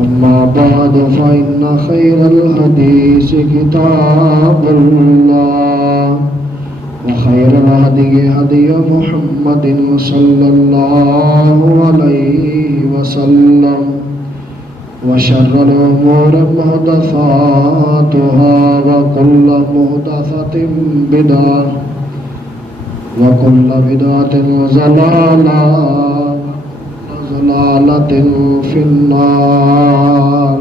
أما بعد فإن خير الحديث كتاب الله وخير الهدي هدي محمد صلى الله عليه وسلم وشر الأمور محدثاتها وكل محدثة بدعة وكل بدعة ضلالة في النار.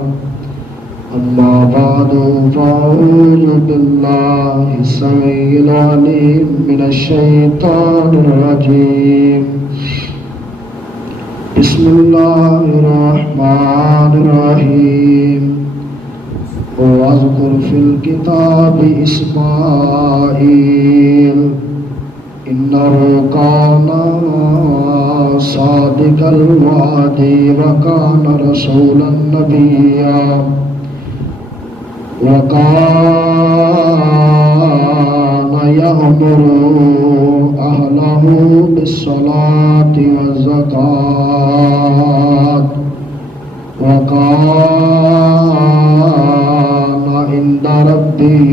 أما بعد فأعوذ بالله السميع العليم من الشيطان الرجيم. بسم الله الرحمن الرحيم. واذكر في الكتاب إسماعيل إنه كان صادق الوعد وكان رسولا نبيا وكان يأمر أهله بالصلاة والزكاة وكان عند ربه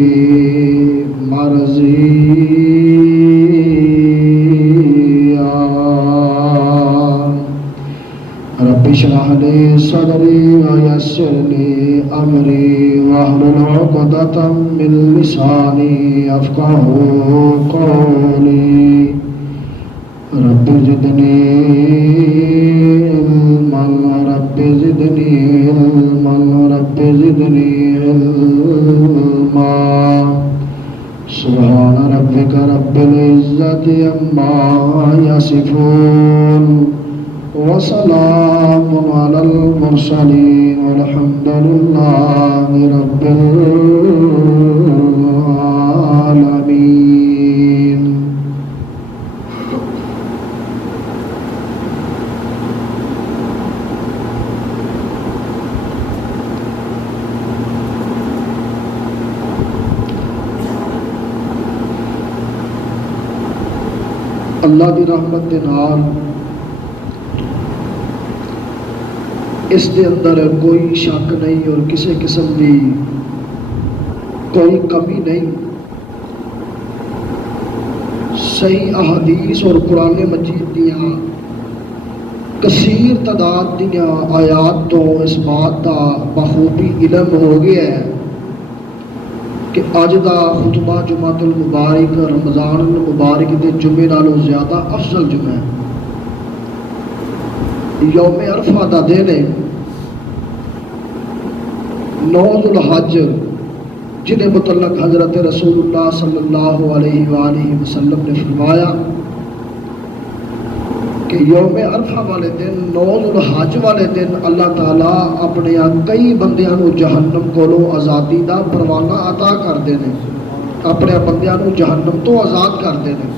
مرضيا. رب اشرح لي صدري ويسر لي أمري واحلل عقدة من لساني يفقهوا قولي. رب زدني علما رب زدني علما رب زدني علما. سبحان ربك رب العزة عما يصفون وسلام على المرسلين والحمد لله رب العالمين. اللہ دی رحمت دے نال اس دے اندر کوئی شک نہیں اور کسی قسم کی کوئی کمی نہیں. صحیح احادیث اور قرآن مجید دیاں کثیر تعداد دیاں آیات تو اس بات کا بخوبی علم ہو گیا ہے کہ اج دا خطبہ جمعۃ المبارک رمضان المبارک دے جمعے نالوں زیادہ افضل جمعہ ہے. یوم عرفہ دا دن ہے 9 ذوالحج جنہیں متعلق حضرت رسول اللہ صلی اللہ علیہ وآلہ وسلم نے فرمایا کہ یوم عرفہ والے دن 9 ذوالحج والے دن اللہ تعالیٰ اپنے کئی بندیاں نو جہنم کولوں آزادی دا پروانہ عطا کردے نے، اپنے بندیاں نو جہنم تو آزاد کردے نے.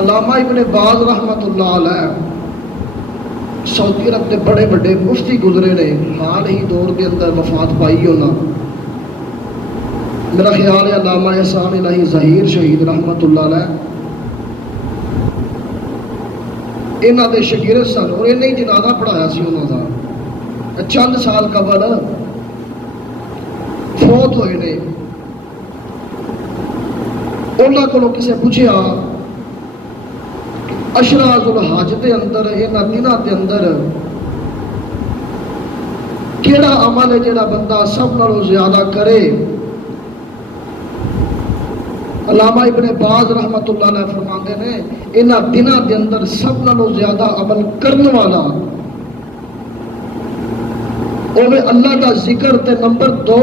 علامہ ابن باز رحمۃ اللہ علیہ سعودی عرب کے بڑے بڑے مفتی گزرے نے، حال ہی دور کے اندر وفات پائی ہونا. میرا خیال ہے علامہ احسان الہی ظہیر شہید رحمۃ اللہ علیہ انہاں دے شاگرد سن اور انہیں ہی جنازہ پڑھایا سی انہاں دا. چند سال قبل فوت ہوئے نے. انہاں کولوں کسے پوچھیا اشرا ذوالحج دے اندر انہاں دناں دے اندر کیڑا عمل ہے جڑا بندہ سب نالوں زیادہ کرے؟ علامہ ابن باز رحمۃ اللہ علیہ فرماندے نے انہاں دناں دے اندر سب نالوں زیادہ عمل کرنے والا اوے اللہ دا ذکر تے نمبر 2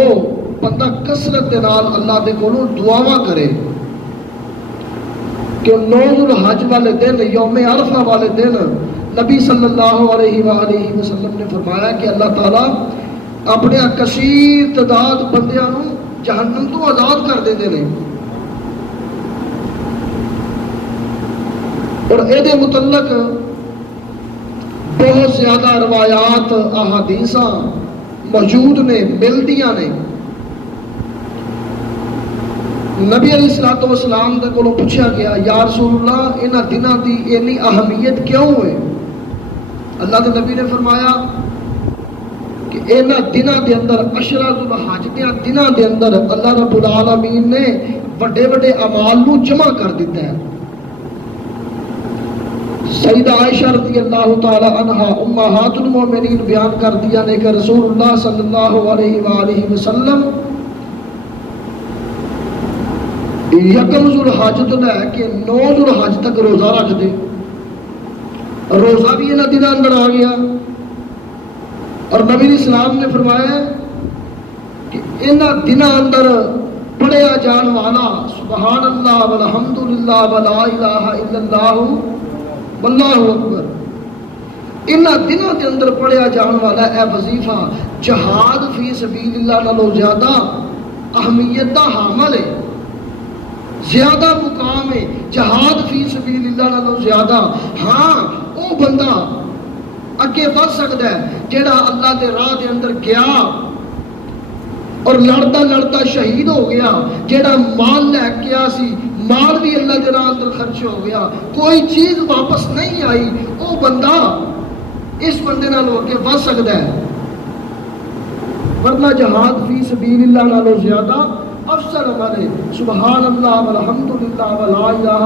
بندہ کثرت دے نال اللہ دے کولوں دعاواں کرے کہ 9 ذوالحج والے دن یوم عرفہ والے دن نبی صلی اللہ علیہ وآلہ وسلم نے فرمایا کہ اللہ تعالیٰ اپنے کثیر تعداد بندیاں نو جہنم تو آزاد کر دیندے نے. اور اے متعلق بہت زیادہ روایات احادیثاں موجود نے، ملدیاں نے. نبی علیہ الصلوۃ والسلام دے کولوں پوچھا گیا یا رسول اللہ انہاں دناں دی اتنی اہمیت کیوں ہے؟ اللہ کے نبی نے فرمایا کہ انہاں دنوں دے اندر عشرہ ذوالحج دیاں دنوں دے اندر اللہ رب العالمین نے بڑے بڑے اعمال نو جمع کر دیتا ہے. سیدہ عائشہ رضی اللہ تعالی عنہا امہات المومنین بیان کر دیا نے کہ رسول اللہ صلی اللہ علیہ وآلہ وسلم یکم ذوالحج تو لے کے 9 ذوالحج تک روزہ رکھ دے. روزہ بھی انہاں دنوں اندر آ گیا اور نبی اسلام نے فرمایا کہ انہاں دنوں اندر پڑھیا جان والا سبحان اللہ والحمدللہ ولا الہ الا اللہ واللہ اکبر، انہاں دنوں کے اندر پڑھیا جان والا اے وظیفہ جہاد فی سبیل اللہ نالوں زیادہ اہمیت دا حامل ہے، زیادہ مقام ہے جہاد فی سبیل اللہ نالوں زیادہ. ہاں او بندہ اگے بڑھ سکتا ہے جیڑا اللہ دے راہ دے اندر گیا اور لڑتا لڑتا شہید ہو گیا، جیڑا مال لے کے آیا سی مال بھی اللہ دے راہ اندر خرچ ہو گیا، کوئی چیز واپس نہیں آئی، او بندہ اس بندے نال ہو کے بچ سکتا ہے. ورنہ جہاد فی سبیل اللہ نالوں زیادہ افضل عمل ہے سبحان اللہ والحمدللہ ولا الہ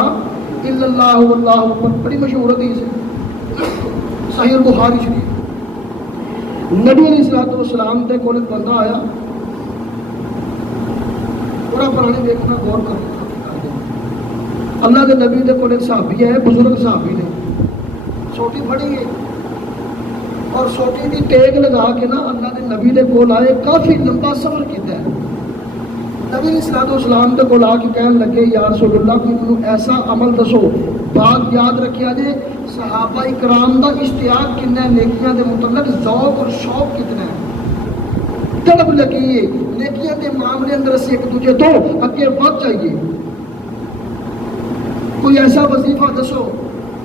الا اللہ واللہ اکبر. بڑی مشہور حدیث ہے صحیح البخاری شریف. نبی علیہ الصلوۃ والسلام دے کول ایک بندہ آیا، پورا پرانی دیکھنا غور کرنا. اللہ کے نبی دے کول ایک صحابی ہے، بزرگ صحابی نے، سوٹی پھڑی ہے اور سوٹی دی ٹیک لگا کے نا اللہ کے نبی دے کول آئے، کافی لمبا سفر کیتا ہے. نبی علیہ الصلوۃ والسلام دے کول آ کے کہنے لگے یا رسول اللہ کوئی مینوں ایسا عمل دسو. بات یاد رکھیا جے صحابہ کرام دا اشتیاق کتنا ہے نیکیاں دے متعلق، ذوق اور شوق کتنا ہے، طلب لگی ہے نیکیاں دے معاملے اندر سے ایک دوجے تو اگے بڑھ جائیے. کوئی ایسا وظیفہ دسو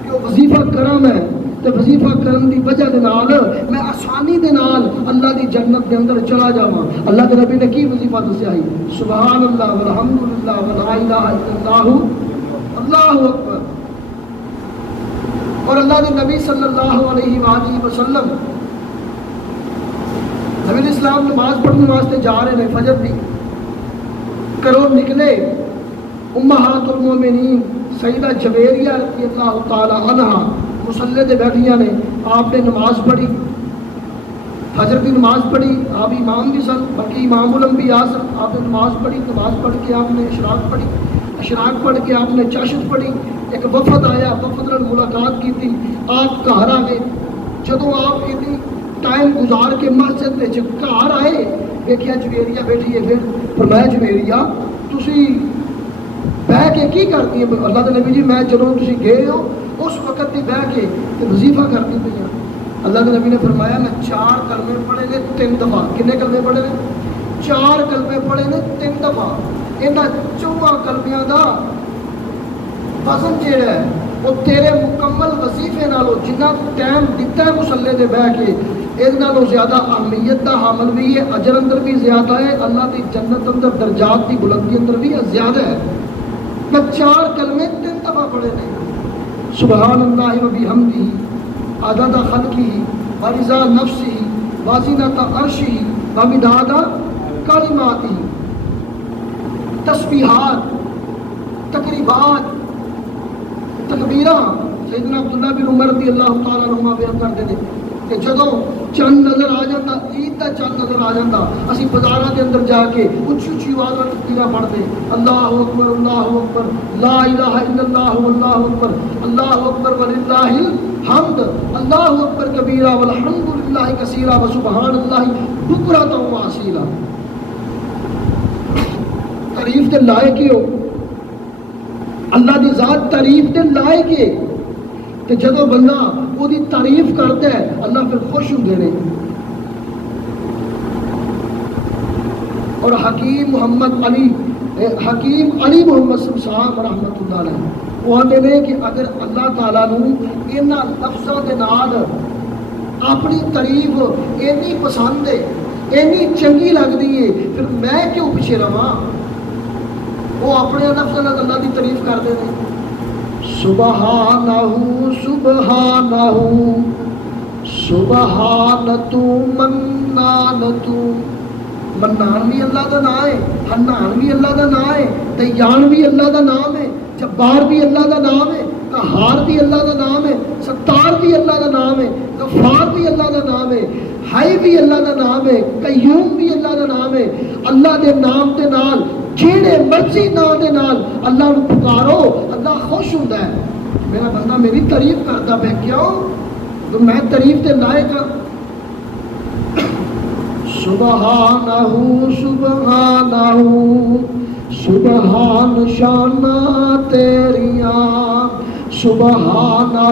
کہ وہ وظیفہ کرم ہے تے وظیفہ کرم دی وجہ دے نال میں آسانی دے نال اللہ دی جنت دے اندر چلا جاواں. اللہ کے نبی نے کی وظیفہ دسیا ہے سبحان اللہ والحمدللہ ولا الہ الا اللہ اللہ اکبر. اور اللہ کے نبی صلی اللہ علیہ وآلہ وسلم نبی الاسلام نماز پڑھنے واسطے جا رہے ہیں، فجر دی کرو نکلے. امہات المومنین سیدہ جویریہ رضی اللہ تعالی عنہا مصلی تے بیٹھیاں نے، آپ نے نماز پڑھی، فجر کی نماز پڑھی. آپ امام بھی سن، بلکہ امام الانبیاء سن. آپ نے نماز پڑھی، نماز پڑھ کے آپ نے اشراق پڑھی، اشراق پڑھ کے آپ نے چاشت پڑھی. ایک وفد آیا، وفد نال ملاقات کی تھی، آپ گھر آ گئے. جدوں آپ اتنی ٹائم گزار کے مسجد وچ گھر آئے دیکھیا جویریہ بیٹھی ہے. پھر فرمایا جویریہ تسی بہ کے کی کرتی ہے؟ اللہ کے نبی جی میں جدوں تسی گئے ہو اس وقت بھی بہ کے وظیفہ کرتی پئی ہوں. اللہ کے نبی نے فرمایا میں 4 کلمے پڑھے نے 3 دفعہ. کنے کلمے پڑھے نے؟ 4 کلمے پڑھے نے 3 دفعہ. انہاں 4 کلمیاں دا وزن جیڑا ہے وہ تیرے مکمل وظیفے نالوں جنہ ٹائم دیتا ہے مصلی دے بہ کے اس نالوں زیادہ اہمیت دا حامل بھی ہے، اجر اندر بھی زیادہ ہے، اللہ دی جنت اندر درجات دی بلندی اندر بھی زیادہ ہے. میں 4 کلمے 3 دفعہ پڑھے نے سبحان اللہ و بحمدہ عدد خلقہ ورضا نفسہ وزنۃ عرشہ ومداد کلماتہ. تسبیحات، تقریبات، تکبیراں. سیدنا عبداللہ بن عمر رضی اللہ تعالیٰ عنہ بیان کرتے ہیں کہ جدوں چند نظر آ جاتا، عید دا چند نظر آ جاتا، اسی بازاراں دے اندر جا کے اچھی اچھی آواز نال تکبیراں پڑھتے اللہ اکبر اللہ اکبر لا الہ الا اللہ واللہ اکبر اللہ اکبر وللہ الحمد اللہ اکبر کبیرہ والحمد للہ کثیرہ وسبحان اللہ بکرۃ واصیلا. تعریف دے لائق ہو، اللہ دی ذات تعریف دے لائق ہے کہ جدو بندہ وہ دی تعریف کرتا ہے اللہ پھر خوش ہوتے ہیں. اور حکیم علی محمد صاحب رحمۃ اللہ علیہ وہ آتے ہیں کہ اگر اللہ تعالیٰ نو انہاں لفظاں دے نال اپنی تعریف اینی پسند ہے، اینی چنگی لگتی ہے، پھر میں کیوں پیچھے رہاں. وہ اپنے لفظاں نال اللہ دی تعریف کرتے ہیں سبحانہ سبحانہ سبحان تو منان تو، منان بھی اللہ دا نام ہے، حنان بھی اللہ دا نام ہے، دیان بھی اللہ دا نام ہے، جبار بھی اللہ دا نام ہے، قہار بھی اللہ دا نام ہے، ستار بھی اللہ دا نام ہے، غفار بھی اللہ دا نام ہے، حی بھی اللہ دا نام ہے، قیوم بھی اللہ دا نام ہے۔ اللہ دے نام دے نال جیڑے مرضی نام دے نال اللہ نو پکارو، اللہ خوش ہوندا ہے۔ میرا بندہ میری تعریف کرتا پہ کیوں؟ تو میں تعریف تے لائق ہاں۔ سبحانہ سبحانہ سبحان شان تیریاں، سبحانہ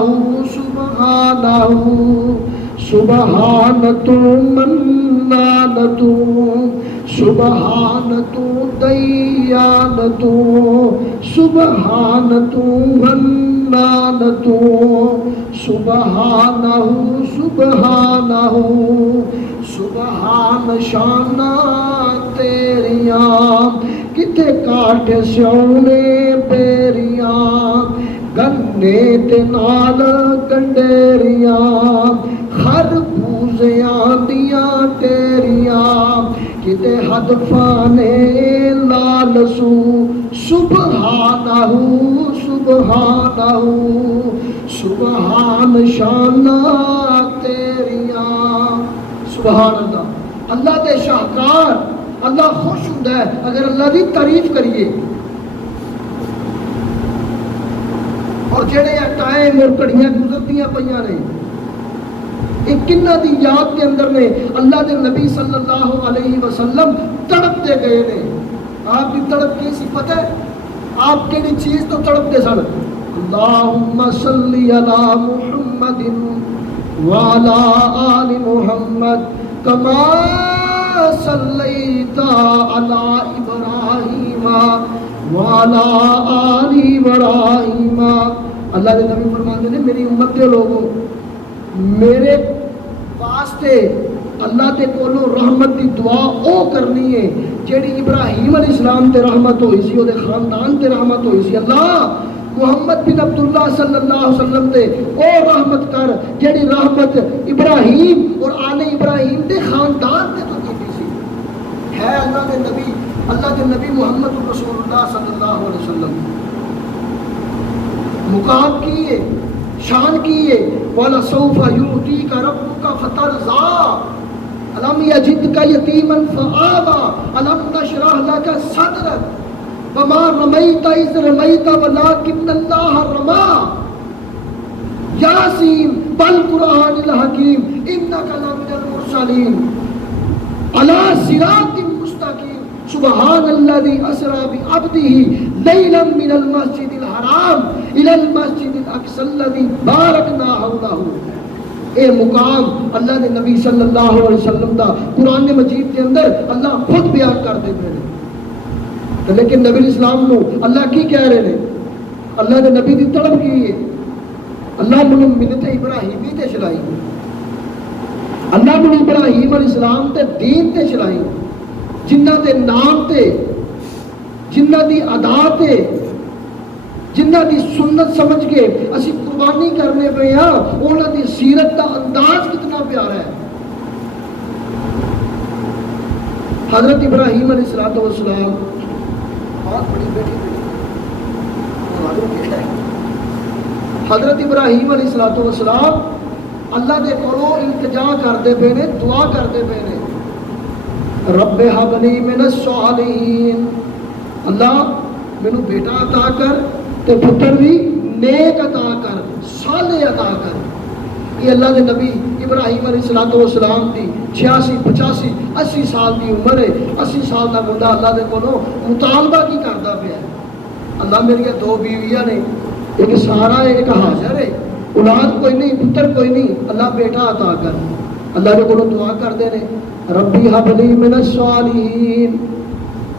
سبحانہ سبحان تو منان تو، سبحان تو دیان تو، سبحان تو منان تو، سبحانہ سبحانہ سبحان شان تیریاں، کتے کاٹ سونے پیریاں، گنے تے نال گنڈیریاں، خربوزیاں دیاں تیریاں، کتے ہدفانے لال سو، سبحانہ سبحانہ سبحان شان تیریاں۔ سبحان اللہ، اللہ دے شاہکار، اللہ خوش ہوتا ہے اگر اللہ دی تعریف کریے۔ اور جڑے ٹائم اور گھڑیاں گزرتیاں پئیاں نے، یہ کنہ دی یاد کے اندر نے اللہ دے نبی صلی اللہ علیہ وسلم تڑپتے گئے نے۔ آپ کی تڑپ کی سی پتہ ہے؟ آپ کیڑی چیز تو تڑپتے سن؟ اللہم صلی علی محمد وعلی آل محمد کما صلیت علی ابراہیم وعلی آل ابراہیم۔ اللہ دے نبی فرماتے ہیں میری امت کے لوگوں، میرے واسطے اللہ تے کولو رحمت دی دعا او کرنی ہے جیڑی ابراہیم علیہ السلام تے رحمت ہوئی سی، او دے خاندان تے رحمت ہوئی سی۔ اللہ محمد بن عبداللہ صلی اللہ علیہ وسلم تے او رحمت کر جیڑی رحمت ابراہیم اور آل ابراہیم دے خاندان تے تو کی سی۔ ہے اللہ دے نبی محمد رسول اللہ صلی اللہ علیہ وسلم، مقام کی ہے، شان کی ہے۔ وَلَسَوْفَ يُؤْتِيكَ رَبُّكَ فَتَرْضَىٰ أَلَمْ يَجِدْكَ يَتِيمًا فَآوَىٰ أَلَمْ نَشْرَحْ لَكَ صَدْرَكَ وَمَا رَمَيْتَ إِذْ رَمَيْتَ وَلَٰكِنَّ اللَّهَ رَمَىٰ یاسین وَالْقُرْآنِ الْحَکِیمِ إِنَّكَ لَمِنَ الْمُرْسَلِينَ عَلَىٰ صِرَاطٍ مُسْتَقِیمٍ سبحان الذي أسرى بعبده ليلا من المسجد الحرام إلى المسجد الأقصى الذي باركنا حوله۔ اے مقام اللہ دے نبی صلی اللہ علیہ وسلم دا قرآن مجید کے اندر اللہ خود بیان کر دے رہے ہیں، لیکن نبی الاسلام نو اللہ کی کہہ رہے ہیں؟ اللہ دے نبی دی طلب کی ہے، اللہ نے ملت ابراہیمی تے چلائی، اللہ نے ابراہیم علیہ السلام تے دین تے چلائی، جنہ دے نام تے، جنہ دی ادا تے، جنہ دی سنت سمجھ کے اسی قربانی کرنے پہ ہاں، انہاں دی سیرت دا انداز کتنا پیارا ہے۔ حضرت ابراہیم علیہ السلام بہت بڑی بیٹی حضرت ابراہیم علیہ السلام اللہ دے کولو التجا کرتے پے نے، دعا کرتے پے نے، رب ہب لی من الصالحین، اللہ مینوں بیٹا عطا کر تے پتر بھی نیک عطا کر، صالح عطا کر۔ یہ اللہ دے نبی ابراہیم علیہ السلام دی 86 85 80 سال دی عمر ہے، 80 سال دا منڈا اللہ دے کولو مطالبہ کی کردا پیا ہے، اللہ میری 2 بیویاں نے، ایک سارا ہے ایک حاجر ہے، اولاد کوئی نہیں، پتر کوئی نہیں، اللہ بیٹا عطا کر۔ اللہ دے کولو دعا کردے نے، ربی حب لی من الصالحین،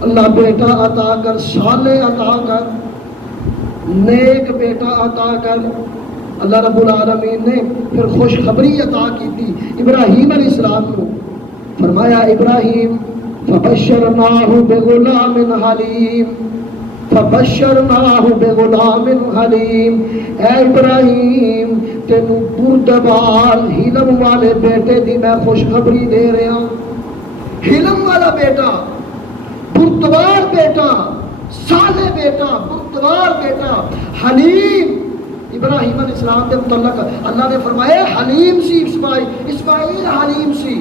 اللہ بیٹا عطا کر، صالح عطا کر، نیک بیٹا عطا کر۔ اللہ رب العالمین نے پھر خوشخبری عطا کی تھی ابراہیم علیہ السلام کو، فرمایا ابراہیم فبشرناہ بغلام حلیم فبشرناہ بغلام حلیم، اے ابراہیم تینوں بردبار حلم والے بیٹے دی میں خوشخبری دے رہا ہوں۔ حلم والا بیٹا، بردبار بیٹا، صالح بیٹا، بردبار بیٹا، حلیم۔ ابراہیم علیہ السلام کے متعلق اللہ نے فرمایا حلیم سی اسماعیل حلیم سی،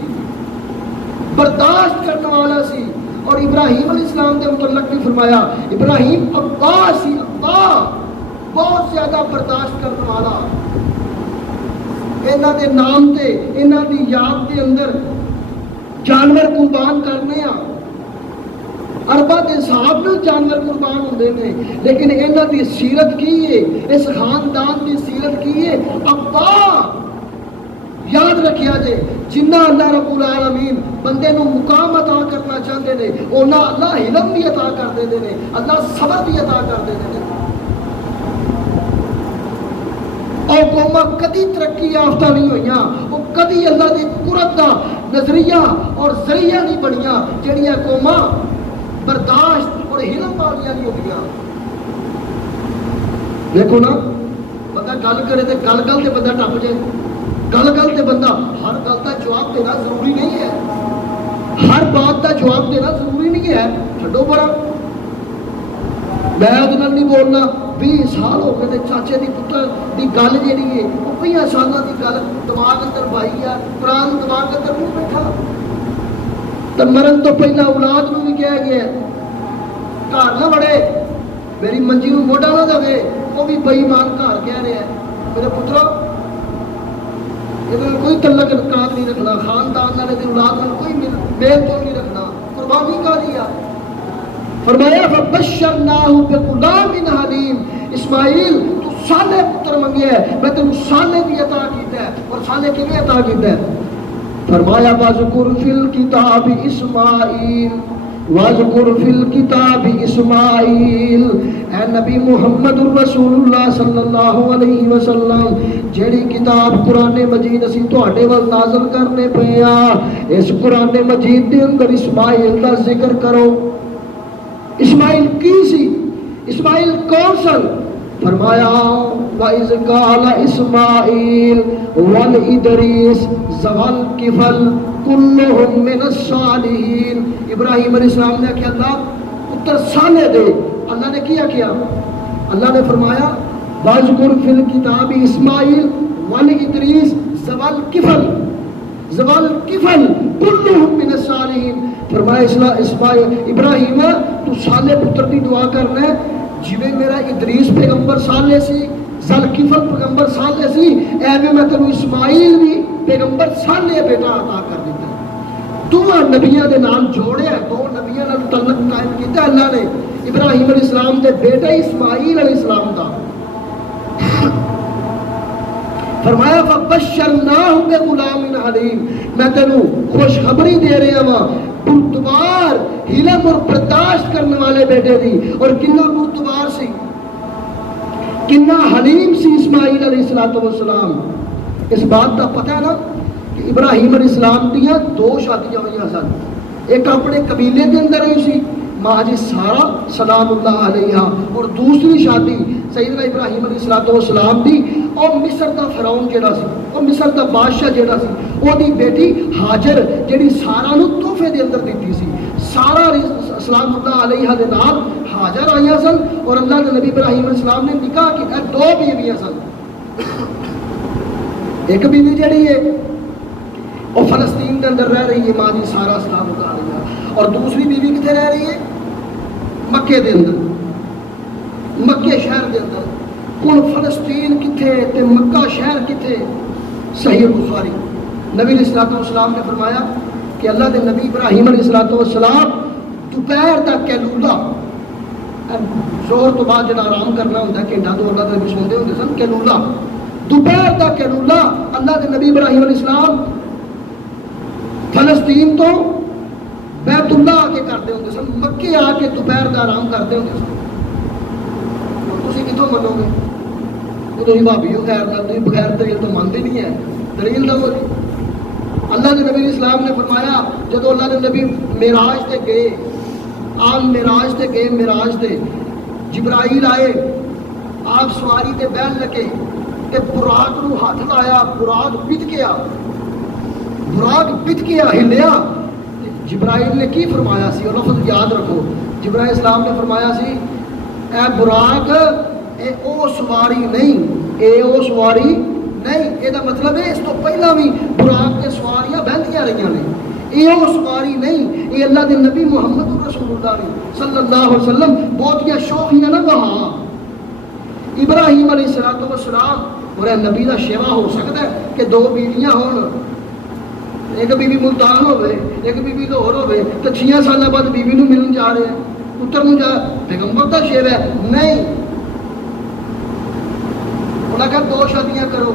برداشت کرنے والا سی۔ اور ابراہیم علیہ السلام کے متعلق بھی فرمایا ابراہیم ابا سی، ابا بہت زیادہ برداشت کرنے والا۔ انہاں دے نام تے انہاں دی یاد دے اندر جانور قربان کرنے آ، اربا دے حساب نال جانور قربان ہوندے نے، لیکن انہاں دی سیرت کی ہے، اس خاندان دی سیرت کی ہے ابا۔ یاد رکھیا جے جنہ اللہ رب العالمین بندے نو مقام عطا کرنا چاہتے ہیں اونا اللہ علم بھی عطا کر دیتے ہیں، اللہ صبر بھی عطا کر دیتے ہیں۔ اور قوماں کدی ترقی یافتہ نہیں ہوئیاں، وہ کدی اللہ دی قرت دا نظریہ اور ذریعہ نہیں بنیاں جڑیاں قوماں برداشت اور علم والیاں نہیں ہوگیاں۔ دیکھو نا بندہ گل کرے تے گل تے بندہ ٹپ جائے، گل تے بندہ ہر گل کا جواب دینا ضروری نہیں ہے، ہر بات کا جواب دینا ضروری نہیں ہے، چھڈو پرا۔ میں ادھر نہیں بولنا 20 سال ہو گئے چاچے دی پتر دی گل جیڑی ہے وہ 20 سالوں کی گل دماغ اندر بائی ہے، قرآن دماغ اندر نہیں بیٹھا۔ تو مرن تو پہلا اولاد نو بھی کہا گیا گھر نہ بڑے، میری منجی نو موڈا نہ دے، وہ بھی بے ایمان گھر کہہ رہا ہے میرے پترو یہ کوئی تعلق انقاد نہیں رکھنا، خاندان والے دی اولاد میں کوئی میل جول نہیں رکھنا، قربانی کا لیا۔ فرمایا فبشرناہ بغلام حلیم، اسماعیل تو صالح پتر منگیا ہے، میں تینوں صالح بھی عطا کیتا ہے۔ اور صالح کیویں عطا کیتا ہے؟ فرمایا واذکر فی الکتاب اسماعیل، واذکر فی الکتاب اسماعیل، اے نبی محمد الرسول اللہ صلی اللہ علیہ وسلم جیڑی کتاب قرآن مجید اسی تواڈے ول نازل کرنے پئے ہاں، اس قرآن مجید دے اندر اسماعیل دا ذکر کرو۔ اسماعیل کی سی؟ اسماعیل کون سن؟ فرمایا وَإِذْ قَالَ إِسْمَاعِيلُ وَالْإِدْرِيسُ ذَوَا الْكِفْلِ كُلُّهُم مِّنَ الصَّالِحِينَ۔ ابراہیم علیہ السلام نے کہا اللہ پتر صالح دے، اللہ نے کیا؟ اللہ نے فرمایا وَاذْكُرْ فِي الْكِتَابِ إِسْمَاعِيلَ وَالْإِدْرِيسُ ذَوَا الْكِفْلِ كُلُّهُم مِّنَ الصَّالِحِينَ۔ فرمایا اسماعیل ابراہیم تو صالح پتر دی دعا کرنا ہے، جویں میرا ادریس پیغمبر صالح سی، ذوالکفل پیغمبر صالح سی، ایویں میں تینوں اسماعیل بھی پیغمبر صالح بیٹا عطا کر دیتا ہے۔ دونوں نبیاں دے نام جوڑے، دو نبیاں نال تعلق قائم کیتا اللہ نے، ابراہیم علیہ السلام دے بیٹا اسماعیل علیہ السلام دا۔ فرمایا فبشرناہ بغلام حلیم، میں تینوں خوشخبری دے رہا ہاں بردبار حلم اور برداشت کرنے والے بیٹے دی۔ اور کنا بردبار سی، کنا حلیم سی اسماعیل علیہ السلام۔ اس بات کا پتہ ہے نا کہ ابراہیم علیہ السلام دیاں 2 شادیاں ہوئی سن، ایک اپنے قبیلے کے اندر ہوئی سی ماں جی سارا سلام اللہ علیہ، اور دوسری شادی سیدنا ابراہیم علیہ السلام دی اور مصر دا فرعون جڑا سی، اور مصر دا بادشاہ جڑا سی، وہ دی بیٹی ہاجر جڑی سارا نو تحفے دے اندر دیتی سی۔ سارا سلام اللہ علیہ دے نال ہاجر آئیاں سن، اور اللہ دے نبی ابراہیم علیہ السلام نے نکاح کیتا، 2 بیویاں سن۔ ایک بیوی جڑی ہے وہ فلسطین کے اندر رہ رہی ہے ماں جی سارا سلام اللہ علیہ، اور دوسری بیوی کتنے رہ رہی ہے؟ مکے دے اندر، مکے شہر دے اندر۔ ہن فلسطین کتھے تے مکہ شہر کتھے؟ صحیح بخاری نبی علیہ السلام نے فرمایا کہ اللہ دے نبی ابراہیم علیہ السلام دوپہر دا کیلولا، زور تو بعد جنا آرام کرنا ہوتا ہے گھنٹہ 2 اللہ دے نبی سوندے ہوندے سن، کیلولا دوپہر دا کیلولا اللہ دے نبی ابراہیم علیہ السلام فلسطین تو بیت اللہ آ کے کرتے ہوتے سن، مکے آ کے دوپہر کا آرام کرتے ہوتے سن۔ تسی کتوں منو گے؟ وہ تھی بھابی ہو خیر نال، تھی بغیر دلیل تو مانتے نہیں ہے، دلیل دو جی۔ اللہ کے نبی اسلام نے فرمایا جدو اللہ کے نبی معراج تے گئے، عام معراج تے گئے، معراج تے جبرائیل آئے, آپ سواری تے بیٹھ لگے تے براق نو ہاتھ لایا, براق پت گیا, براق پت گیا, ہلیا. جبرائیل نے کی فرمایا سی, اور لفظ یاد رکھو, جبرائیل اسلام نے فرمایا سی اے براق اے او سواری نہیں, اے او سواری نہیں. یہ مطلب ہے اس تو پہلا بھی براق کے سواریاں بہندیاں رہی نے, یہ وہ سواری نہیں, یہ اللہ دے نبی محمد رسول اللہ نے صلی اللہ علیہ وسلم بہت شوقیاں نہ وہاں. ابراہیم علیہ السلام اور نبی دا شیوا ہو سکتا ہے کہ دو بیویاں ہون, ایک بیوی ملتان ہوئے, ایک بیوی لاہور ہوئے, تو 6 سال بعد بیوی نو ملن جا رہے ہیں, پتر نو جا پیغمبر دا شیوا ہے نہیں. انہاں کہا 2 شادیاں کرو,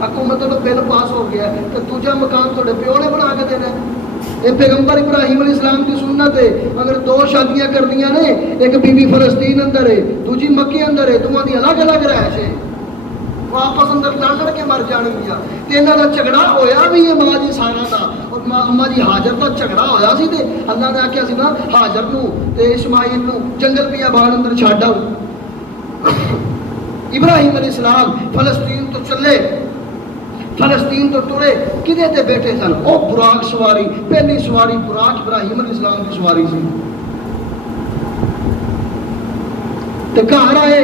حکومت کا بل پاس ہو گیا ہے, تو دوجا مکان تھوڑے پیو نے بنا کے دینا. یہ پیغمبر ابراہیم علیہ السلام کی سنت ہے. اگر 2 شادیاں کرنیاں نے, ایک بیوی فلسطین اندر ہے, دوجی مکے اندر ہے, دونوں دی الگ الگ رہائش ہے, وہ آپس اندر لڑ کے مر جانی گیا. تے انہاں دا جھگڑا ہویا بھی ہے ماں جی سارا دا, اور اما جی حاجر دا جھگڑا ہویا سی, تے اللہ نے آکھیا سی نا حاجر نو تے اسماعیل نو جنگل بیابان اندر چھڈ آؤ. ابراہیم علیہ السلام فلسطین تو چلے, فلسطین تو ٹرے, کدے تے بیٹھے سن, او براق سواری, پہلی سواری براق ابراہیم علیہ السلام کی سواری سی. تے گھر آئے,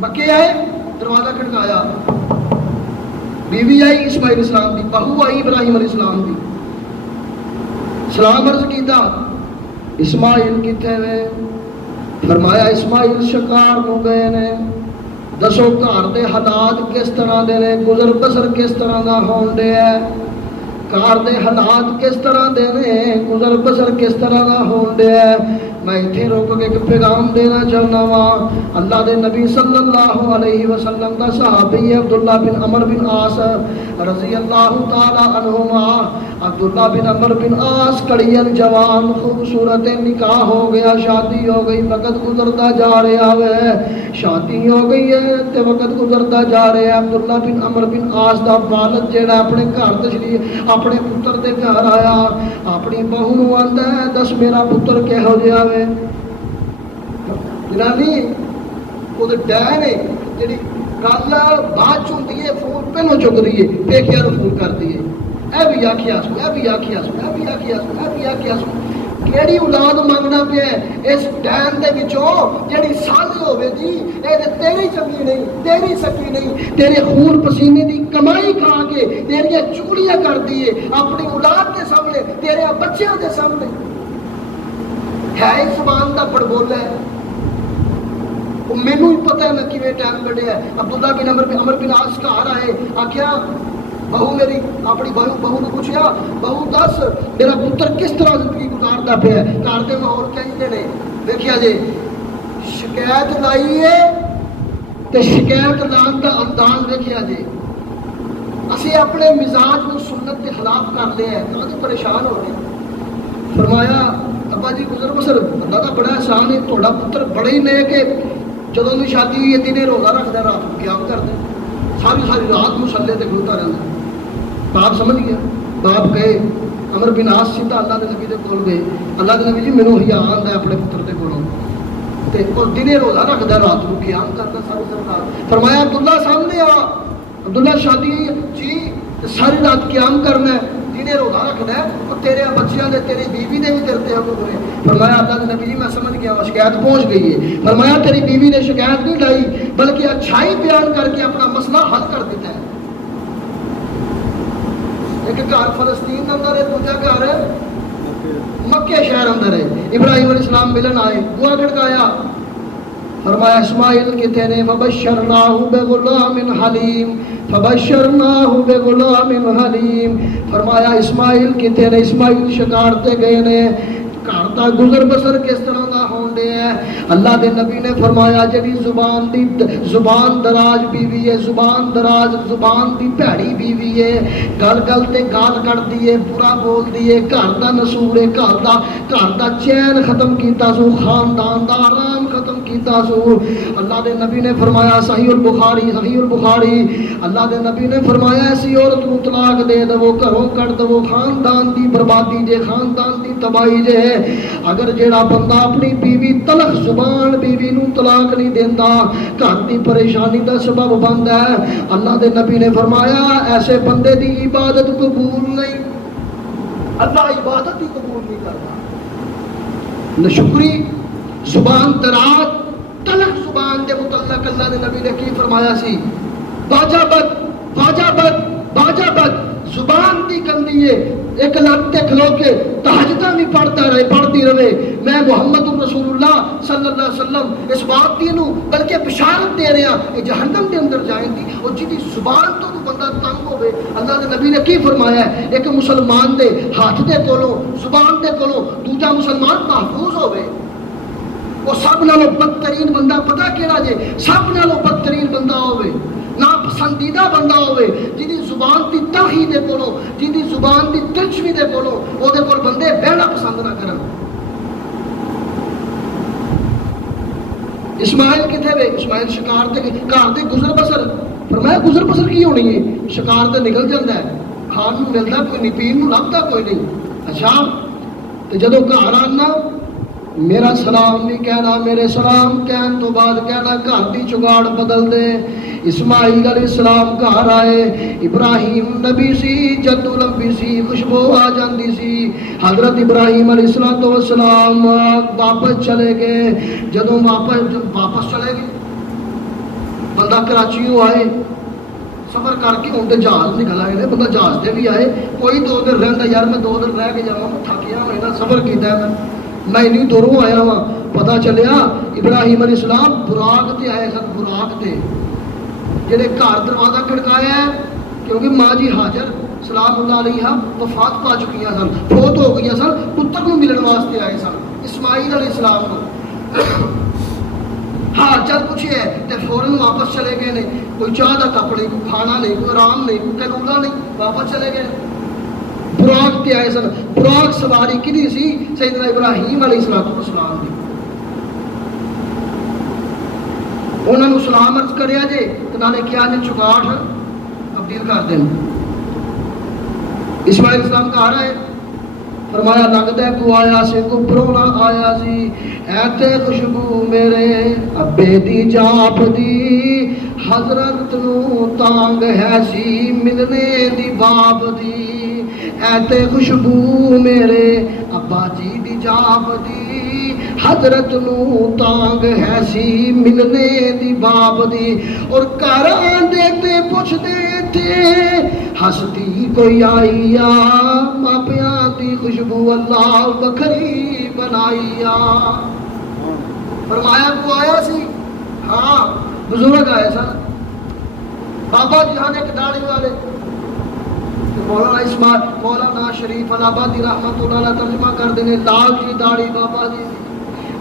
مکے آئے, دروازہ کھڑکایا, بیوی آئی اسماعیل اسلام دی, بہو آئی ابراہیم علیہ السلام دی, سلام عرض کیتا, اسماعیل کتھے وے؟ فرمایا اسماعیل شکار نو گئے نے. دسو گھر دے حالات کس طرح دے نے, گزر بسر کس طرح دا ہون دے ہے, گھر دے حالات کس طرح دے نے, گزر بسر کس طرح دا ہون دے ہے. میں اتنے روک کے ایک پیغام دینا چاہنا وا. اللہ دے نبی صلی اللہ علیہ وسلم دا صحابی عبداللہ بن عمر بن عاص رضی اللہ تعالی عنہما. عبداللہ بن عمر بن عاص کڑیل جوان, خوبصورت نکاح ہو گیا, شادی ہو گئی, وقت گزرتا جا رہا ہے, شادی ہو گئی ہے تے وقت گزرتا جا رہا ہے. عبداللہ بن عمر بن عاص دا والد جیڑا اپنے گھر تشریف, اپنے پتر دے گھر آیا, اپنی بہو نو آندا ہے دس میرا پتر کہو جہا وے. جنانی وہ ڈین ہے جی گل بعد چی ہے, فون پہلو چک رہی ہے, پیکیا نو فون کرتی ہے, اے بھی آخیا سو, اے بھی آخیا سو, اے بھی آخیا سو, اے بھی آخیا سو. کیڑی اولاد منگنا پیا اس ڈین دے وچوں جیڑی سالی ہوے جی, اے تے تیری چنگی نہیں, تیری سکی نہیں, تیرے خون پسینے دی کمائی کھا کے تیریاں چوڑیاں کر دیے اپنی اولاد دے سامنے, تیرے بچیاں دے سامنے. ہے اس زبان دا بڑ بولا ہے, مینوں ہی پتہ ہے میں کیویں ٹائم کڈیا. عبداللہ بن عمر بن عاص گھر آئے, آکھیا بہو میری, اپنی بہو نے پوچھا بہو دس میرا پتر کس طرح زندگی گزارتا پیا ہے, گھر دے ماحول کہندے نے. دیکھیا جی شکایت لائی ہے تے شکایت لان دا انداز دیکھیا جی. اسی اپنے مزاج کو سنت کے خلاف کر لیا ہے, تو پریشان ہو رہے. فرمایا ابا جی گزر بسر اللہ کا بڑا احسان ہے, تھوڑا پتر بڑے ہی نے کہ جدوں بھی شادی ہوئی ہے دنے روزہ رکھتا, رات کو قیام کرتا, ساری ساری رات مسلے تے کھلوتا رہتا. باپ سمجھ گیا, باپ گئے عمر بن عاص سیدھا اللہ کے نبی دے کول گئے. اللہ کے نبی جی مینوں حیا آندا ہے اپنے پتر دے کولوں, تے او دنے روزہ رکھتا, رات کو قیام کرتا ساری ساری. فرمایا عبداللہ سامنے آ, عبداللہ شادی ہوئی ہے جی, ساری رات قیام کرنا ہے, دنے روزہ رکھنا ہے, اور تیرے بچیاں دے تیری بیوی دے بھی کرتے ہیں. فرمایا اللہ کے نبی جی میں سمجھ گیا, شکایت پہنچ گئی ہے. فرمایا تیری بیوی نے شکایت نہیں لائی بلکہ اچھائی بیان کر کے اپنا مسئلہ حل کر دیتا ہے. ایک گھر فلسطین اندر ہے, دوجا گھر مکے شہر اندر ہے. ابراہیم علیہ السلام ملن آئے, بوا کھڑکایا, فرمایا اسماعیل کتے نے, فبشرناہ بغلام حلیم, فبشرناہ بغلام حلیم. فرمایا اسماعیل کتے نے, اسماعیل شکارتے گئے نے, گھر دا گزر بسر کس طرح دا ہون دے ہے. اللہ دے نبی نے فرمایا جڑی زبان دراز بیوی ہے, زبان دراز, زبان دی بھڑی بیوی ہے, گل گل تے گال کڑدی ہے, برا بول دی ہے, گھر دا نسور ہے, گھر دا چین ختم کیتا سو, خاندان دا آرام ختم کیتا کیتا سو. اللہ دے نبی نے فرمایا صحیح البخاری اللہ دے نبی نے فرمایا ایسی عورت نو طلاق دے دو, گھروں کٹ دو, خاندان دی بربادی جے, خاندان دی تباہی جے. اگر جیڑا بندہ اپنی بیوی تلخ زبان بیوی نو طلاق نہیں دیندا, گھر دی پریشانی دا سبب بندا ہے. اللہ دے نبی نے فرمایا ایسے بندے دی عبادت قبول نہیں, اللہ عبادت ہی قبول نہیں کرتا. نشکری زبان دراز تلخ زبان دے متعلق اللہ دے نبی نے کی فرمایا سی, باجا بد زبان دی گندی ہے. ایک لت تے کھلو کے تہجداں بھی پڑھتی رہے. میں محمد رسول اللہ صلی اللہ علیہ وسلم اس بات دی نو بلکہ بشارت دے رہا کہ جہنم دے اندر جائیں دی, اور جدی زبان تو بندہ تنگ ہوئے. اللہ دے نبی نے کی فرمایا ہے ایک مسلمان دے ہاتھ دے کولوں زبان دے کولوں دوجا مسلمان محفوظ ہوئے. وہ سب نالوں بدترین بندہ پتہ کیڑا جے, سب نالوں بدترین بندہ ہوئے, نا پسندیدہ بندہ ہوئے جدی زبان دی تلخی دے کولوں, جدی زبان دی ترچوی دے کولوں او دے کول بندے بہنا پسند نہ کرن. اسماعیل کتھے وے؟ اسماعیل شکار تے گھر دے گزر بسر. فرمایا گزر بسر کی ہونی ہے, شکار تے نکل جاندا ہے, کھان نو ملدا کوئی نہیں, پین نو لبدا کوئی نہیں. اچھا تے جدوں گھر آنا میرا سلام نہیں کہنا, میرے سلام کہن تو بعد کہنا گھر دی چگاڑ بدل دے. اسماعیل علیہ السلام گھر آئے, ابراہیم نبی سی, جدو لمبی سی, خوشبو آ جاندی سی. حضرت ابراہیم علیہ السلام واپس چلے گئے. جدو واپس چلے گئے بندہ کراچیوں آئے سفر کر کے, ہوں تو جہاز نکل آئے نے, بندہ جہاز سے بھی آئے, کوئی 2 دن رہتا یار میں 2 دن رہ کے جاؤں, تھکیا ہوئے سفر کیتا ہے میں انہیں دوروں آیا ہوا. پتا چلیا ابراہیم علیہ السلام براق تے آئے سن, براق تے جڑے گھر دروازہ کھڑکایا ہے کیونکہ ماں جی حاجر سلام اللہ علیہ وفات پا چکی سن, فوت ہو گئی سن, پتر کو ملن واسطے آئے سن اسماعیل علیہ السلام کو. حال چل پوچھے تے فوراً واپس چلے گئے نے. کوئی چاہ کا کپ نہیں, کوئی کھانا نہیں, کوئی آرام نہیں, کوئی کلولا نہیں, واپس چلے گئے. براق تے آئے سن. براق سواری کدی سی؟ سیدنا ابراہیم علیہ السلام دی. انہوں نے سلام عرض کریا جے تو نالے کیا جے چگاٹھ تبدیل کر دیں. اسماعیل اسلام کہا رہا ہے, فرمایا لگتا ہے کو آیا سی کو پرونا آیا سی, ایتے خوشبو میرے ابے دی جاپ دی, حضرت نو تانگ ہے سی ملنے دی باپ دی. ایتے خوشبو میرے ابا جی دی جاپ دی, حضرت نو تانگ ہے سی ملنے دی باپ دی. اور گھر آندے تے پوچھ دے تھے ہستی کوئی آئی آ, ماپیاں دی خوشبو اللہ بکھری بنائی آ. فرمایا کو آیا سی, ہاں بزرگ آئے سن, بابا جی ہاں ایک داڑھی والے مولانا اسماعیل مولانا شریف الہبادی رحمت اللہ علیہ ترجمہ کر دینے لال جی داڑھی بابا جی,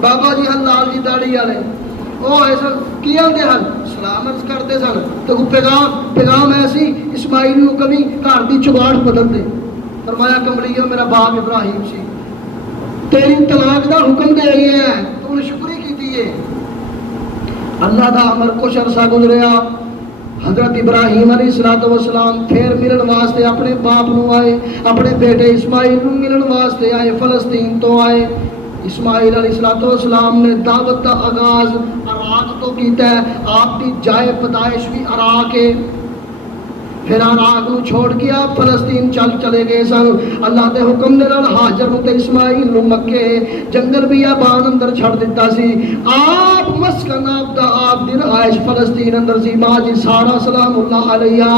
بابا جی ہن لال جی داڑھی والے وہ آئے سن. کی آتے ہیں سلام عرض کرتے سن تو پیغام ایسی اسماعیل نو کبھی گھر دی چگاڑ بدل دے. فرمایا کملیو میرا باپ ابراہیم سی, تیری طلاق دا حکم دے رہی ہے, تو نے شکری کی ہے. اللہ دا امر کچھ عرصہ گزریا. حضرت ابراہیم علیہ السلام پھر ملن واسطے اپنے باپ نو آئے, اپنے بیٹے اسماعیل نو ملن واسطے آئے, فلسطین تو آئے. اسماعیل علیہ السلام نے دعوت کا آغاز عراق تو کیتا ہے, آپ کی جائے پیدائش بھی عراق ہے. پھر عراق نو چھوڑ کے آپ فلسطین چلے گئے سن. اللہ دے حکم دے نال ہاجر تے اسماعیل نو مکے جنگل بیابان اندر چھڑ دیتا سی. آپ مسکن آپ دا آپ دی رہائش فلسطین اندر سی. ماں جی سارا سلام اللہ علیہ,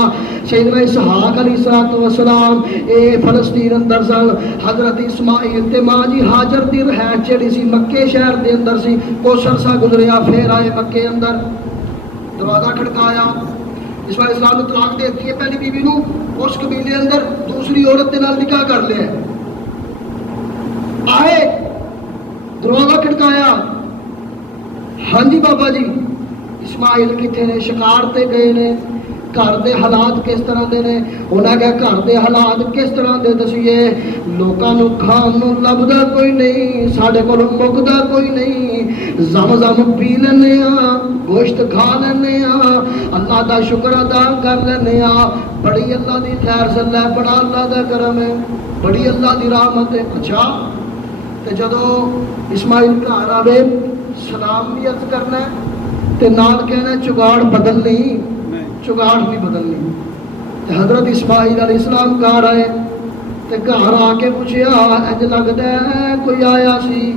سیدنا اسحاق علیہ السلام اے فلسطین اندر سن. حضرت اسماعیل تے ماں جی ہاجر دی رہائش جڑی سی مکے شہر دے اندر سی. کچھ عرصہ گزریا پھر آئے مکے اندر, دروازہ کھڑکایا. اسماعیل اسلام نے طلاق دے دی ہے پہلی بیوی نو, اس قبیلے اندر دوسری عورت کے نال نکاح کر لیا. آئے دروازہ کھڑکایا, ہاں جی بابا جی اسماعیل کتنے نے؟ شکار تے گئے نے, گھر دے حالات کس طرح دے نے؟ انہاں کہ گھر دے حالات کس طرح دے دسیے؟ لوکاں نوں کھان نوں لبدا کوئی نہیں، ساڈے کول مکدا کوئی نہیں، زم پی لینے ہاں، گوشت کھا لینے ہاں، اللہ دا شکر ادا کر لینے ہاں، بڑی اللہ دی خیر سل ہے، بڑا اللہ دا کرم ہے، بڑی اللہ دی رحمت ہے۔ اچھا تے جدو اسماعیل گھر آوے سلام بھی عرض کرنا ہے تے نال کہنا ہے چگاڑ بدلنی، چگاڑ نہیں بدلنی۔ تے حضرت اسماعیل علیہ السلام گھر آئے تے گھر آ کے پوچھیا انج لگدا ہے کوئی آیا سی،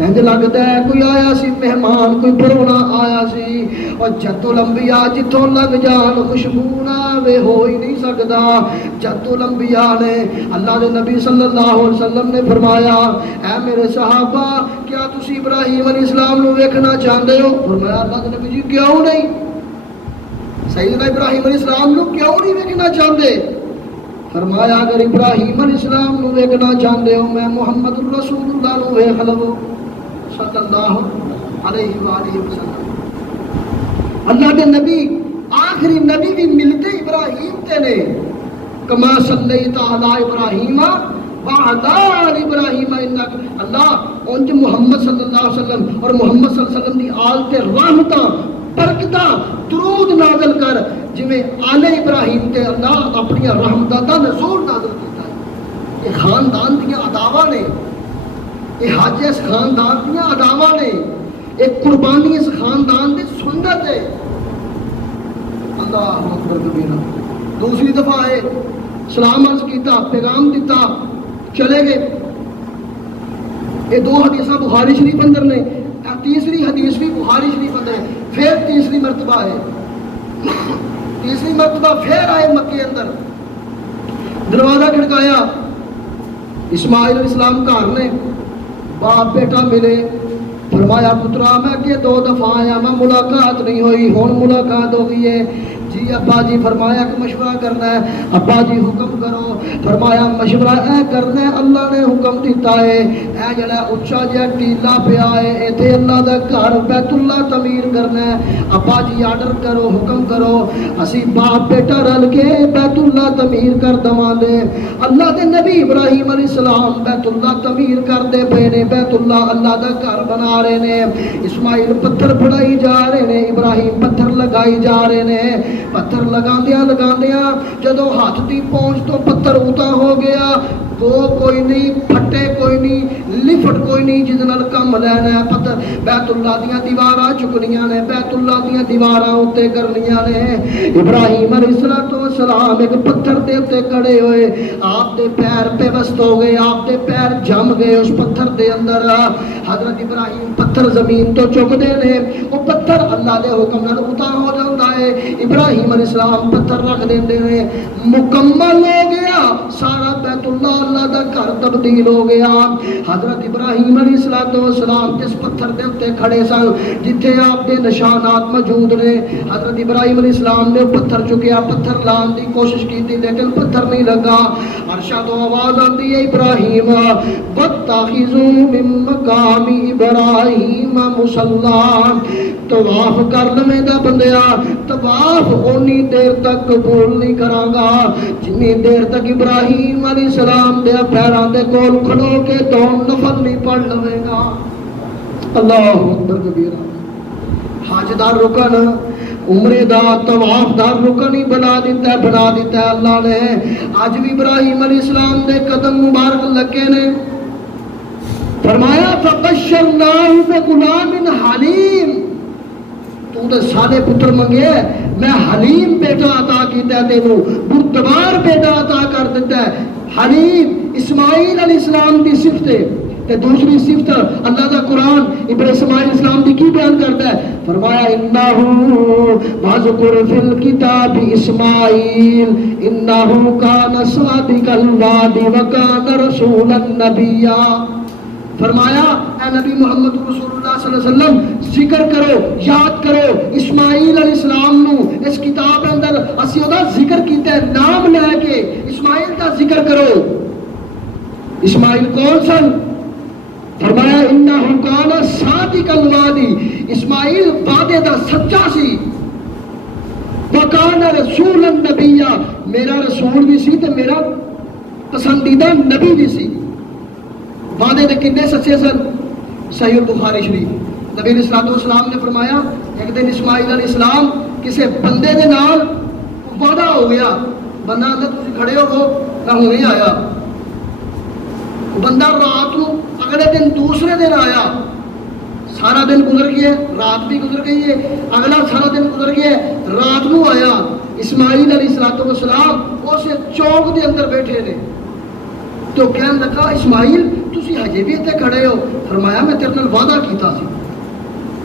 انج لگدا ہے کوئی آیا سی مہمان، کوئی پرونا آیا سی، اور جتو لمبیا جتوں لگ جان خوشبو نہ آوے ہو ہی نہیں سکدا۔ جتو لمبیا نے اللہ دے نبی صلی اللہ علیہ وسلم نے فرمایا اے میرے صحابہ کیا تسی ابراہیم علیہ السلام نو ویکھنا چاہندے ہو؟ فرمایا اللہ دے نبی جی کیوں نہیں، سیدنا ابراہیم علیہ السلام نو کیوں نہیں ویکھنا چاہندے؟ فرمایا اگر ابراہیم علیہ السلام نو ویکھنا چاہندے ہو میں محمد رسول اللہ نو ویکھ لو صلی اللہ علیہ وآلہ وسلم۔ اللہ کے نبی آخری نبی بھی ملتے ابراہیم تے نے، کما صلیت علی ابراہیم وعلی آل ابراہیم انک، اللہ انج محمد صلی اللہ علیہ وسلم اور محمد صلی اللہ علیہ وسلم دی آل تے رحمتاں برکتاں درود نازل کر جویں آل ابراہیم تے اللہ اپنی رحمتاں دا نزول نازل کیتا ہے۔ یہ خاندان دیاں اداواں نے، یہ حج اس خاندان دیاں اداواں نے، ایک قربانی اس خاندان دی سنت ہے۔ اللہ اکبر کبیرہ۔ دوسری دفعہ ہے سلام عرض کیتا، پیغام دیتا، چلے گئے۔ یہ دو حدیثاں بخاری شریف اندر نے، تیسری حدیث بھی بخاری شریف اندر ہے۔ پھر تیسری مرتبہ ہے، تیسری مرتبہ پھر آئے مکے اندر، دروازہ کھڑکایا، اسماعیل علیہ السلام گھر نے، باپ بیٹا ملے، فرمایا پترا میں کہ دو دفعہ آیا میں ملاقات نہیں ہوئی، ہون ملاقات ہو گئی ہے۔ جی ابا جی، فرمایا کہ مشورہ کرنا ہے۔ ابا جی حکم کرو۔ فرمایا مشورہ اے کرنا ہے، اللہ نے حکم دیتا ہے اے جڑا اچھا جہا ٹیلا پیا ہے ایتھے اللہ دا گھر بیت اللہ تعمیر کرنا ہے۔ ابا جی آرڈر کرو، حکم کرو، اسی باپ بیٹا رل کے بیت اللہ تعمیر کر دواں دے۔ اللہ دے نبی ابراہیم علیہ السلام بیت اللہ تعمیر کر دے پے نے، بیت اللہ اللہ دا گھر بنا رہے نے۔ اسماعیل پتھر بڑھائی جا رہے نے، ابراہیم پتھر لگائی جا رہے نے۔ پتھر لگاندیاں جدو ہاتھ دی پہنچ تو پتھر اوتا ہو گیا، گو کوئی نہیں، پھٹے کوئی نہیں، لفٹ کوئی نہیں جس نال کم لینا ہے۔ پتھر بیت اللہ دیاں دیواراں چکنیاں نے، بیت اللہ دیاں دیواراں اتے کرنیاں نے۔ ابراہیم علیہ السلام ایک پتھر دے اتے کھڑے ہوئے، آپ دے پیر پیوست ہو گئے، آپ دے پیر جم گئے اس پتھر دے اندر۔ حضرت ابراہیم پتھر زمین تو چک دے نے، وہ پتھر اللہ دے حکم نال اتا ہو جاتا ہے۔ ابراہیم علیہ السلام پتھر رکھ دیندے نے، مکمل ہو گیا سارا بیت اللہ اللہ دا گھر تبدیل ہو گیا۔ حضرت ابراہیم علیہ السلام جس پتھر دے اتے کھڑے سن جتھے آپ دے نشانات موجود نے، حضرت ابراہیم علیہ السلام نے پتھر چکیا، پتھر لان دی کوشش کی تھی لیکن پتھر نہیں لگا۔ عرشہ تو آواز آتی ہے ابراہیم وَاتَّخِذُوا مِن مَّقَامِ ابراہیم مُصَلًّى، طواف کر لویں دا بندیا، طواف اونی دیر تک قبول نہیں کراں گا جنی دیر تک ابراہیم علیہ السلام دے پیراں دے کول کھڑو کے تو نفل نہیں پڑھ لویں گا۔ اللہ اکبر کبیرہ۔ حج دا رکن، عمرے دا، طواف دا رکن ہی بنا دیتا ہے اللہ نے۔ آج بھی ابراہیم علیہ السلام دے قدم مبارک لگے نے، فرمایا فَبَشَّرْنَاهُ بِغُلَامٍ حَلِيمٍ، تو دے سالے پتر منگے میں حلیم بیٹا عطا کیتا ہے، تینوں بردبار بیٹا عطا کر دیتا ہے۔ حلیم اسماعیل علیہ السلام دی صفت ہے، تے دوسری صفت اللہ دا قرآن اسماعیل علیہ السلام دی کی بیان کرتا ہے؟ فرمایا انہو وَذْكُرْ فِي الْكِتَابِ اسماعیل انہو کان صادق الوعد وکان رسولا نبیا۔ فرمایا اے نبی محمد رسول اللہ صلی اللہ علیہ وسلم ذکر کرو، یاد کرو اسماعیل علیہ السلام نو اس کتاب اندر اسی دا ذکر کیتا ہے، نام لے کے اسماعیل دا ذکر کرو۔ اسماعیل کون سن؟ فرمایا انہو کان صادق الوعد، اسماعیل وعدے دا سچا سی، وَكَانَ رَسُولًا نَبِيًّا، میرا رسول بھی سی تو میرا پسندیدہ نبی بھی سی۔ وعدے دے کنے سچے سن؟ صحیح البخاری شریف، نبی علیہ الصلوۃ والسلام نے فرمایا ایک دن اسماعیل علیہ السلام کسی بندے دے نال وعدہ ہو گیا، بندہ اندر تسی کھڑے ہو میں ہونے آیا، بندہ رات کو اگلے دن دوسرے دن آیا، سارا دن گزر گیا، رات بھی گزر گئی ہے، اگلا سارا دن گزر گیا، رات کو آیا۔ اسماعیل علیہ السلام اسے چوک دے اندر بیٹھے نے تو کہنے لگا اسماعیل تسی ہجے بھی اتنے کھڑے ہو؟ فرمایا میں تیرے نال وعدہ کیتا سی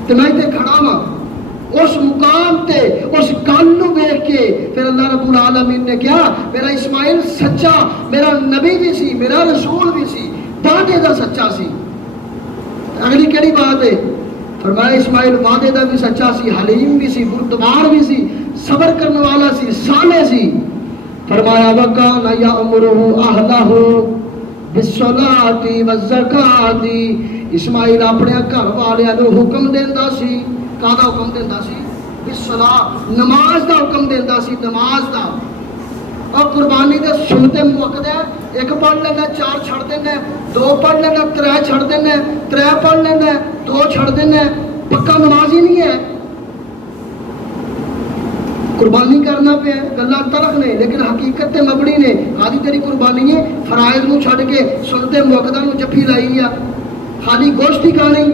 تے میں اتنے کھڑا ہاں۔ اس مقام تے اس گل نو ویکھ کے پھر اللہ رب العالمین نے کیا میرا اسماعیل سچا، میرا نبی بھی سی، میرا رسول بھی سی، وعدے دا سچا سی۔ اگلی کیڑی بات ہے؟ فرمایا اسماعیل وعدے دا بھی سچا سی، حلیم بھی سی، بردبار بھی سی، صبر کرنے والا سی، صالح سی۔ فرمایا وَكَانَ يَأْمُرُهُ أَهْلَهُ بِالصَّلَاةِ وَالزَّكَاةِ، اسماعیل اپنے گھر والوں نو حکم دیندا سی، کاہدا حکم دیندا سی؟ بالصلاۃ، نماز دا حکم دیندا سی، نماز دا۔ اور قربانی دے سنتے موقع ہے، ایک پڑھ لینا چار چھڑ دینا، دو پڑھ لینا ترے چھڑ دینا، ترے پڑھ لینا دو چھڑ دینا، پکا نماز ہی نہیں ہے۔ قربانی کرنا پہ گلا تلخ نے لیکن حقیقت تے مبنی نے، آدھی تیری قربانی ہے فرائض نو چھڑ کے سنتے موقع نو جفی لائی ہے، خالی گوشت ہی کھانی۔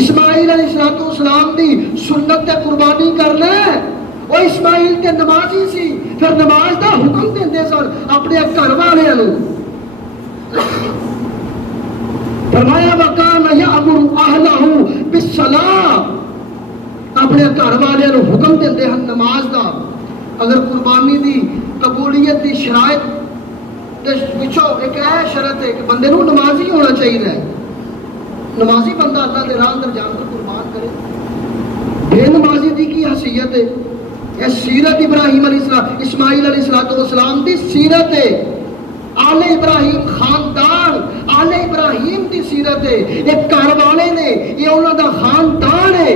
اسماعیل علیہ السلام دی سنت تے قربانی کرنا ہے، وہ اسماعیل تے نمازی سی، پھر نماز دا حکم دیندے سن اپنے گھر والوں نو۔ فرمایا وَكَانَ يَأْمُرُ أَهْلَهُ بِالصَّلَاةِ، اپنے گھر والوں نو حکم دیندے ہیں نماز دا۔ اگر قربانی دی قبولیت دی شرائط دے وچوں ایک ہے شرط ہے کہ بندے نو نمازی ہونا چاہیے، نمازی بندہ اللہ دے راہ اندر جان کر قربان کرے۔ بے نمازی دی کی حیثیت ہے؟ یہ سیرت ابراہیم علیہ السلام، اسماعیل علیہ السلام دی سیرت ہے، آل ابراہیم خاندان، آل ابراہیم دی سیرت ہے، ایک گھر والے نے یہ انہوں دا خاندان ہے۔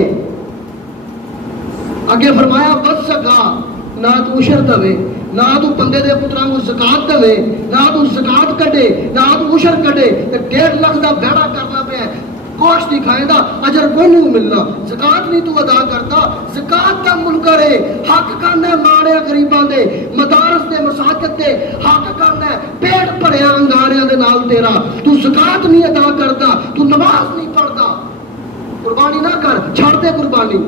اگے فرمایا وَالزَّکَاۃ، نہ تو عشر دے، نہ تو بندے دے پتران کو زکات دے، نہ تو زکات کٹے، نہ تو عشر کٹے، 1.5 لاکھ دا بیڑا کرنا پیا، گوشت نہیں کھائے دا اجر کوئی نہیں ملنا، زکات نہیں تو ادا کرتا، زکات دا منکر ہے، حق کرنا ہے ماڑے غریباں دے، مدارس دے مساجد دے حق کرنا ہے، پیٹ بھریا انگاریاں دے نال تیرا، تو زکات نہیں ادا کرتا، تو نماز نہیں پڑھتا، قربانی نہ کر، چھڑ دے قربانی،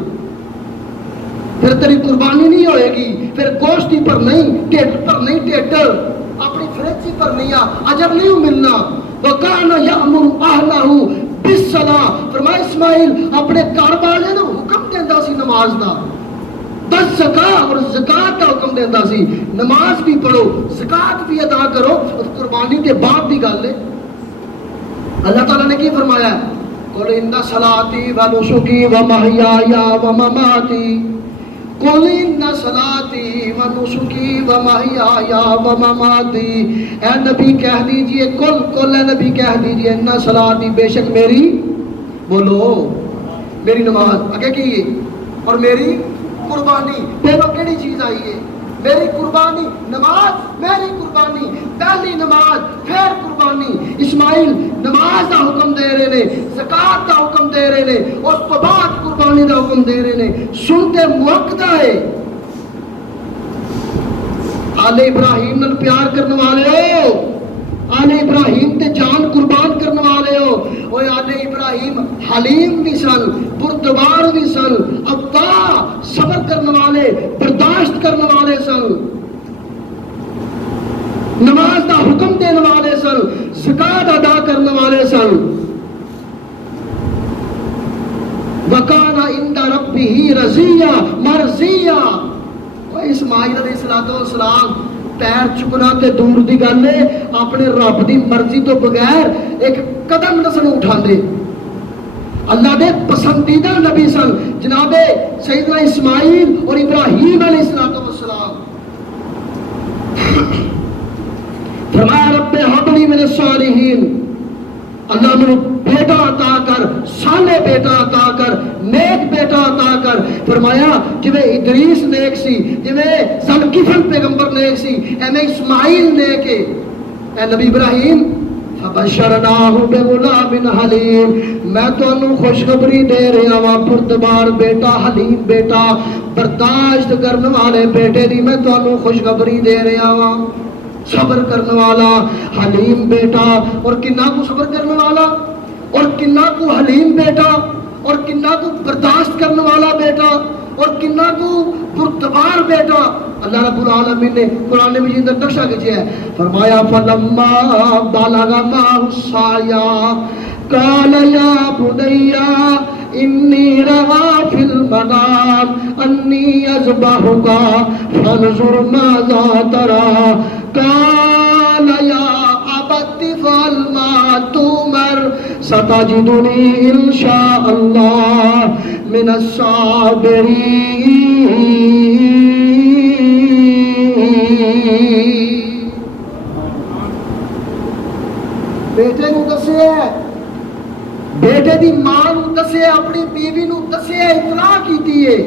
پھر تیری قربانی نہیں ہوئے گی، پھر گوشتی پر نہیں، ٹیٹ پر نہیں، ٹیٹ اپنی فریچی پر نہیں، اجر نہیں ملنا۔ وَكَانَ يَأْمُرُ أَهْلَهُ بِالصَّلَاةِ، فرمایا اسماعیل اپنے گھر والے نو حکم دیندا سی نماز دا، بس زکات اور زکات کا حکم دیندا سی، نماز بھی پڑھو زکات بھی ادا کرو، اور قربانی کے بعد دی گل ہے۔ اللہ تعالیٰ نے کی فرمایا ہے قُلْ إِنَّ صَلَاتِي وَنُسُكِي وَمَحْيَايَ وَمَمَاتِي، قُلْ إِنَّ صَلَاتِي وَنُسُكِي وَمَحْيَايَ وَمَمَاتِي، اے نبی کہہ دیجئے، کل اے نبی کہہ دیجئے اِنَّ صَلَاتِي، بے شک میری، بولو میری نماز، آگے کی اور میری قربانی، پہلو کیڑی چیز آئی ہے؟ میری قربانی، نماز میری قربانی، پہلی نماز پھر قربانی۔ اسماعیل نماز دا حکم دے رہے نے، زکات دا حکم دے رہے نے، اس تو بعد قربانی دا حکم دے رہے نے، سنتے موقع ہے۔ آل ابراہیم نال پیار کرنے والے ہو، آل ابراہیم تے جان قربان کرنے والے ہو، اور آل ابراہیم حلیم بھی سن، بردبار بھی سن، ابا صبر کرنے والے، برداشت کرنے والے سن، نماز دا حکم دینے والے سن، زکات ادا کرنے والے سن۔ وَكَانَ عِندَ رَبِّهِ رَضِيًّا مَرْضِيًّا، اسماعیل علیہ السلام پیر چکنا تے دور دی گل ہے، اپنے رب دی مرضی تو بغیر ایک قدم نہ سن اٹھا دے۔ اللہ دے پسندیدہ نبی سن جناب سیدنا اسماعیل اور ابراہیم علیہ السلام۔ فرمایا رب ہب لی من الصالحین، اللہ مجھے بیٹا عطا کر، صالح بیٹا عطا کر، نیک بیٹا بیٹا عطا کر. فرمایا جویں ادریس نیک سی, جویں ذوالکفل پیغمبر نیک سی, ایویں اسماعیل نیک ہے. اے نبی ابراہیم فبشرناہ بغلام حلیم, میں تانوں خوشخبری دے رہا ہاں پردبار بیٹا, حلیم بیٹا, برداشت کرنے والے بیٹے دی میں تانوں خوشخبری دے رہا ہاں. صبر کرنے والا حلیم بیٹا, اور کنا کو صبر کرنے والا, اور کنا کو حلیم بیٹا, اور کنا کو برداشت کرنے والا بیٹا, اور کنا کو پردبار بیٹا. اللہ رب العالمین نے قرآن مجید میں نقشہ کھینچا ہے. فرمایا فلما بلغ معه السعي قال يا بني إني رأى في المنام أني أذبحك فانظر ماذا ترى قال يا أبت افعل ما تؤمر ستجدني إن شاء الله من الصابرين. بیٹے نو دسیا, بیٹے دی ماں نو دسیا, اپنی بیوی نو دسیا, اطلاع کیتی ہے.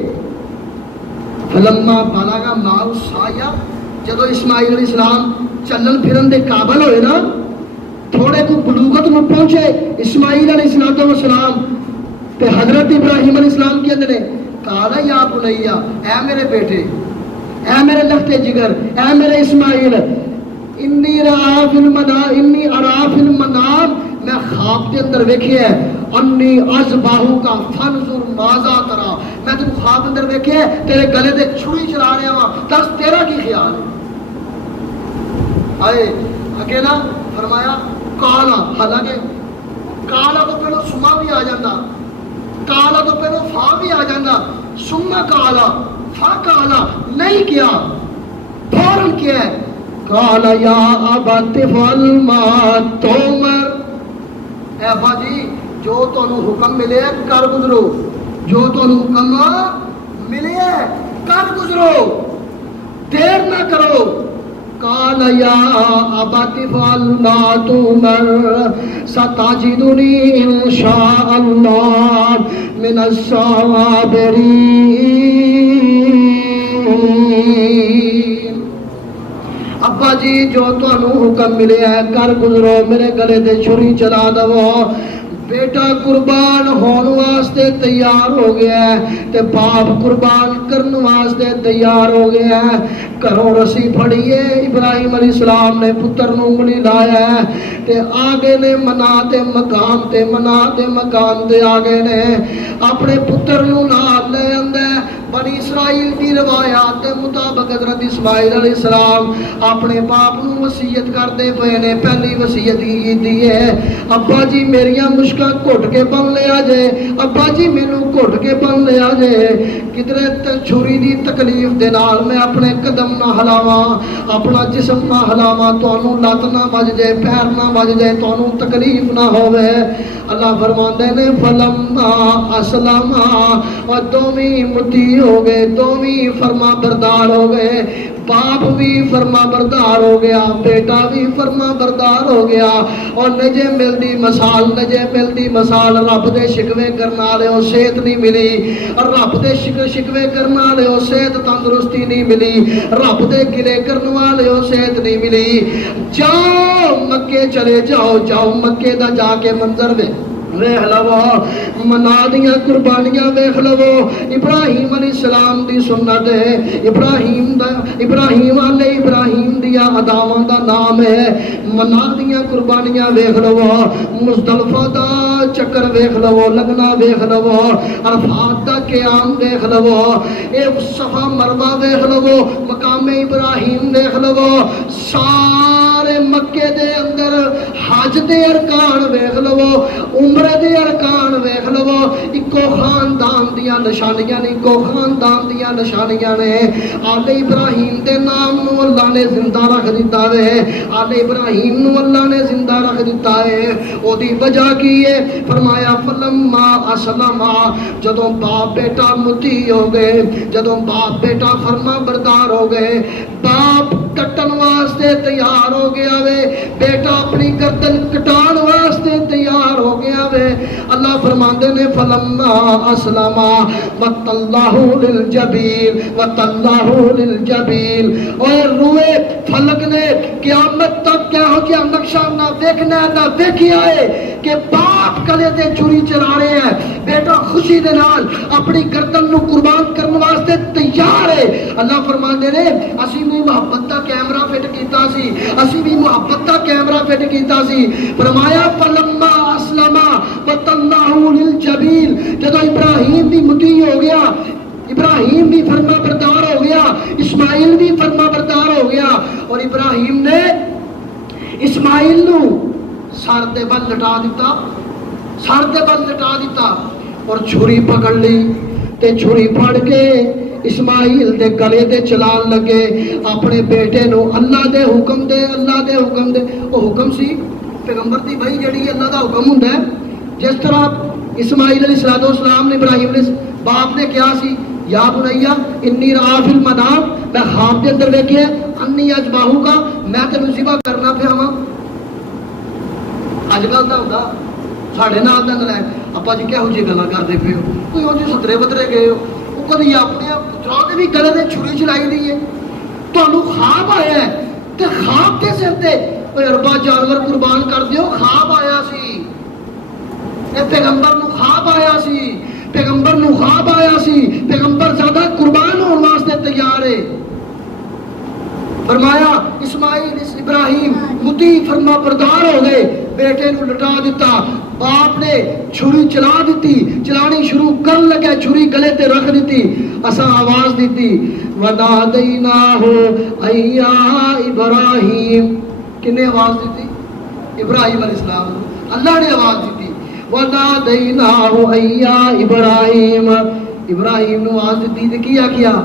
فلما بلغ معه السعي, جدو اسماعیل علیہ السلام چلن پھرن دے قابل ہوئے نا, تھوڑے کو بلوغت میں پہنچے اسماعیل علیہ السلام تے حضرت ابراہیم علیہ السلام کی اندر کہا یا بنیا, اے میرے بیٹے, اے میرے لختے جگر, اے میرے اسماعیل, انی ارا فی المنام, میں خواب کے اندر ویکھیا ہے, انی اذبحک فانظر ماذا ترى, میں تم خواب اندر ویکھیا ہے تیرے گلے تے چھری چلا رہا ہاں, دس تیرا کی خیال ہے. آئے اکیلا فرمایا کالا, حالانکہ کالا تو پہلو سما بھی آ جاتا, کالا تو پہلو فا بھی آ جاتا, سما کالا فا کالا نہیں کیا, فوراً کیا ہے کالا یا ابت افعل ما تؤمر, اے ابا جی جو تانوں حکم ملے کر گزرو, جو تانوں حکم ملے کر گزرو, دیر نہ کرو. قال یا ابت افعل ما تؤمر ستجدنی ان شاء اللہ من الصابرین. ابا جی جو تانوں حکم ملے ہے کر گزرو, میرے گلے دے چھری چلا دو. بیٹا قربان ہون واسطے تیار ہو گیا ہے تے باپ قربان کرنے واسطے تیار ہو گیا ہے. گھروں رسی پھڑیے ابراہیم علیہ السلام نے پتر نو انگلی لایا ہے تے آگے نے منا تے مقام تے, منا تے مقام تے آگے نے اپنے پتر نو نال لے آندا ہے. بنی اسرائیل کی روایات کے مطابق حضرت اسماعیل علیہ السلام اپنے باپ نو وصیت کرتے پے نے. پہلی وصیت کی ہے ابا جی میریاں مشکاں گھٹ کے بن لیا جے, ابا جی مینوں گھٹ کے بن لیا جے, کدھر چھری دی تکلیف دے نال میں اپنے قدم نہ ہلاواں, اپنا جسم نہ ہلاواں, تانوں لت نہ وج جائے, پیر نہ وج جائے, تانوں تکلیف نہ ہوے. اللہ فرماندے نے فلما اسلما, اور دوویں متی ہو گئے, دوویں فرما بردار ہو گئے. باپ بھی فرما بردار ہو گیا, بیٹا بھی فرما بردار ہو گیا. اور نجے ملدی مثال, نجے ملدی مثال, رب دے شکوے کرنے والے ہو صحت نہیں ملی, رب دے شکوے کرنے والے ہو صحت تندرستی نہیں ملی, رب دے گلے کرنے والے ہو صحت نہیں ملی. جاؤ مکے چلے جاؤ, جاؤ مکے دا جا کے منظر ویکھ لو, منا دیاں قربانیاں ویکھ لو. ابراہیم علیہ السلام دی سنت ہے, ابراہیم علیہ ابراہیم دیا اداواں دا نام ہے. منا دیاں قربانیاں ویکھ لو, مزدلفہ دا چکر ویکھ لو, لگنا ویکھ لو, عرفات دا قیام ویکھ لو, اے صفا مروہ ویکھ لو, مقام ابراہیم ویکھ لو, سارے مکے دے اندر حج دے ارکان ویکھ لو, عمرے دے ارکان ویکھ لو. اکو خاندان دیاں نشانیاں نے, اکو خاندان دیاں نشانیاں نے. آل ابراہیم دے نام نو اللہ نے زندہ رکھ دیتا ہے, آل ابراہیم نو اللہ نے زندہ رکھ دیتا ہے. او دی وجہ کی ہے, فرمایا فلما اسلما, جدوں باپ بیٹا متی ہو گئے, جدوں باپ بیٹا فرما بردار ہو گئے, باپ کٹن واسطے تیار ہو گیا وے, بیٹا اپنی گردن کٹان واسطے تیار ہو گیا وے. اللہ فرما فرماندے نے فلما اسلما وتلہ للجبین وتلہ للجبین، اور روئے فلک نے قیامت تک کیا ہو گیا نقشہ نہ دیکھنا نہ دیکھیا ہے کہ باپ گلے تے چھری چلا رہے ہیں، بیٹا خوشی دے نال اپنی گردن نو قربان کرنے واسطے تیار ہے۔ اللہ فرماندے نے اسی بھی محبت دا کیمرہ فٹ کیتا سی، اسی بھی محبت دا کیمرہ فٹ کیتا سی۔ فرمایا فلما اسلما وتلہ للجبین، جدو ابراہیم بھی مطیع ہو گیا، ابراہیم بھی فرما بردار ہو گیا، اسماعیل بھی فرما بردار ہو گیا، اور ابراہیم نے اسماعیل نو سر دے بل لٹا دیتا، سر دے بل لٹا دیتا، اور چھری پکڑ لی تے چھری پھڑ کے اسماعیل دے گلے دے چلان لگے اپنے بیٹے نو اللہ دے حکم دے، اللہ دے حکم دے۔ وہ حکم سی پیغمبر دی بھائی جڑی اللہ دا حکم ہوندا ہے، جس طرح اسماعیل علیہ السلام نے ابراہیم علیہ باپ نے کیا سی، یا بنیا انی رآ فی المنام، میں خواب دے اندر ویکھیا انی اذبحو کا، میں تینوں ذبح کرنا پیا ہاں۔ اج کل دا ہوندا ساڈے نال دا نال اپا جی کہو جی گلاں کردے پئے ہو، کوئی ہو جی سترے بترے گئے ہو، وہ کدی اپنے پتراں دے بھی گلے تے چھری چلائی دی ہے، تانوں خواب آیا ہے تے خواب دے سر تے اوے اربا جانور قربان کر دیو، خواب آیا سی، اے پیغمبر نو خواب آیا سی، پیغمبر نو خواب آیا سی، پیغمبر زیادہ قربان ہونے واسطے تیار ہے۔ فرمایا اسماعیل ابراہیم مطیع فرما بردار ہو گئے، بیٹے نو لٹا دیتا، باپ نے چھری چلا دیتی، چلانی شروع کر لگے، چھری گلے تے رکھ دیتی، اساں آواز دیتی وَنَادَيْنَاهُ اَيَّا ابراہیم، کنے آواز دیتی؟ ابراہیم علیہ السلام، اللہ نے آواز دیتی وَنَادَيْنَاهُ اَيَّا ابراہیم، ابراہیم نے آواز دیتی تے کیا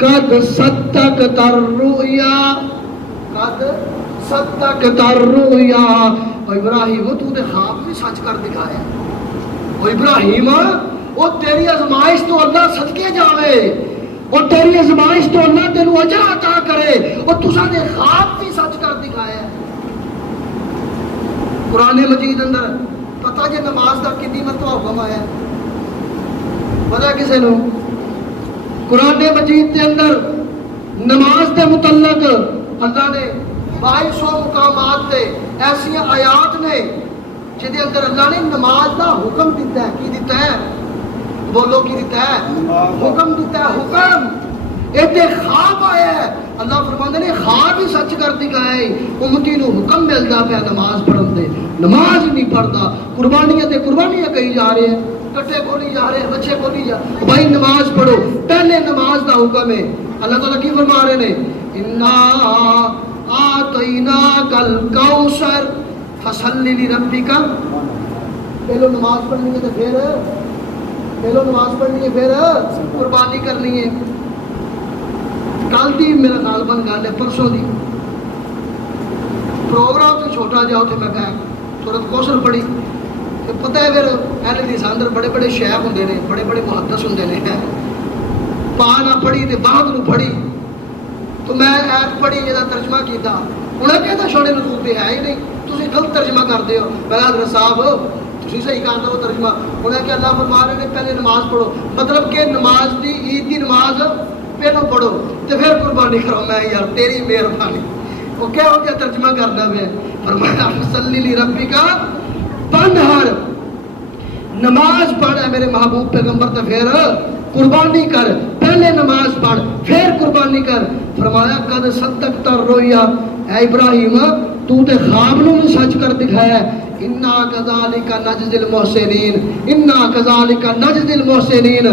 قد صدقت الرؤیا، قد صدقت الرؤیا، اور ابراہیم تو نے خواب بھی سچ کر دکھایا، اور ابراہیم وہ تیری آزمائش تو اللہ صدقے جاوے، اور تیری آزمائش تو اللہ تینوں اجر عطا کرے، اور تساں نے خواب بھی سچ کر دکھایا۔ قرآن مجید اندر پتہ جے نماز دا کتنی مرتبہ حکم آیا پتہ کسے نو؟ قرآن مجید کے اندر نماز کے متعلق اللہ نے 2200 مقامات تے ایسی آیات نے جہد اندر اللہ نے نماز کا حکم دیتا ہے۔ کی دیتا ہے؟ بولو کی دیتا ہے؟ حکم دیتا ہے، حکم۔ ایتے خواب آیا ہے، اللہ فرماندے نے خواب ہی سچ کر دکھایا ہے، امتی نو حکم ملتا پیا نماز پڑھن دے، نماز ہی نہیں پڑھتا، قربانیاں تے قربانیاں کہی جا رہے ہیں، کٹے کو نہیں جا رہے ہیں، بچے کو نہیں جا رہے، بھائی نماز پڑھو، پہلے نماز دا حکم ہے۔ اللہ تعالیٰ کی فرما رہے ہیں اِنَّا آتَيْنَاكَ الْكَوْثَرَ فَصَلِّ لِرَبِّكَ، پہلو نماز پڑھنی ہے تو پھر پہلو نماز پڑھنی ہے پھر قربانی کرنی ہے۔ کل دی میرا خیال بن گل ہے، پرسوں دی پروگرام سے چھوٹا جا اتنے میں کہا سورت کوثر پڑھی، پتہ ہے پھر اہل حدیث اندر بڑے بڑے شیخ ہوندے نے، بڑے بڑے محدث ہوندے نے، پا نہ پڑھی تے بعد نو پڑھی، تو میں ایت پڑھی جہاں ترجمہ کیتا، انہیں کہتا شوڑے نزول تے ہے ہی نہیں، تسی غلط ترجمہ کرتے ہو۔ میں حضرت صاحب تسی صحیح کرتے ہو ترجمہ، انہیں کہ اللہ فرما رہے ہیں پہلے نماز پڑھو، مطلب کہ نماز دی عید دی نماز پہلو پڑھو تے پھر قربانی کرو۔ میں یار تیری مہربانی، وہ کیا ہو گیا ترجمہ کرنا میں، فرمایا فصلی لربک وانحر، نماز پڑھ ہے میرے محبوب پیغمبر تے پھر قربانی کر، پہلے نماز پڑھ پھر قربانی کر۔ فرمایا قد صدقت الرؤیا، اے ابراہیم تو تے خواب نو سچ کر دکھایا ہے، انا کذالک نجزی المحسنین، انا کذالک نجزی المحسنین،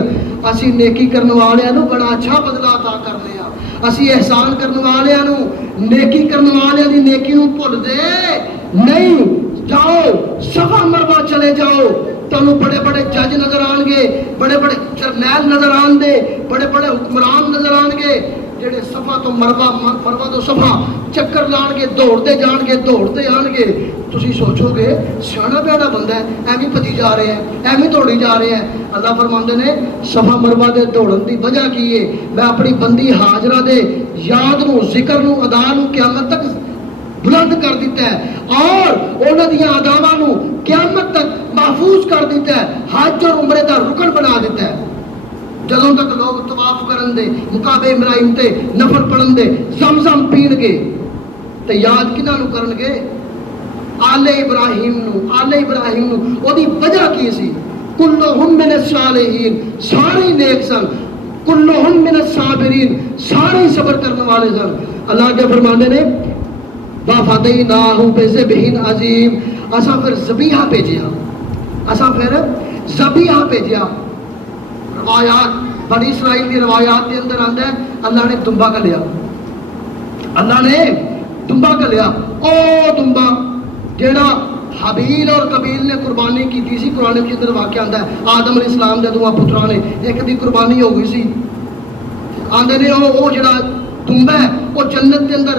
اسی نیکی کرنے والے نو بڑا اچھا بدلہ عطا کرنے ہاں، اسی احسان کرنے والے نو، نیکی کرنے والے دی نیکی نو بھول دے نہیں۔ جاؤ صفا مروا چلے جاؤ، تمہیں بڑے بڑے جج نظر آن گے، بڑے بڑے جرنیل نظر آن دے، بڑے بڑے حکمران نظر آن گے، جڑے صفا تو مروا مروا تو صفا چکر لان گے، دوڑتے جان گے، دوڑتے آن گے۔ تسی سوچو گے سیاڑا پیاڑا بندہ ہے، ایویں بھجی جا رہے ہیں، ایویں دوڑی جا رہے ہیں۔ اللہ فرماندے نے صفا مروا دے دوڑن دی وجہ کی ہے، میں اپنی بندی ہاجرہ دے یاد نو، ذکر نو، ادا نو قیامت تک بلند کر دیتا ہے اور انہاں دیاں اداواں نو قیامت تک محفوظ کر دیتا ہے، حج اور عمرے دا رکن بنا دیتا ہے۔ جدوں تک لوگ طواف کرن دے، مقابے ابراہیم تے نفل پڑھن دے، زمزم پین گے تے یاد کنہاں نو کرن گے؟ آل ابراہیم نو۔ او دی وجہ کی سی؟ کلہم من الصالحین، سارے نیک سن، کلہم من الصابرین، سارے صبر کرنے والے سن۔ اللہ کے فرماندے نے وَفَدَيْنَاهُ بِذِبْحٍ عَظِيمٍ، اساں پھر ذبیحہ بھیجیا۔ روایات بنی اسرائیل کی روایات کے اندر آتا ہے اللہ نے دمبا کا لیا، او دمبا جیڑا حابیل اور قبیل نے قربانی کی تھی سی۔ قرآن کے اندر واقعہ آتا ہے آدم علیہ السلام دے دو پتراں نے ایک دی قربانی ہو گئی سی، آندے نے او جڑا دمبا ہے وہ جنت کے اندر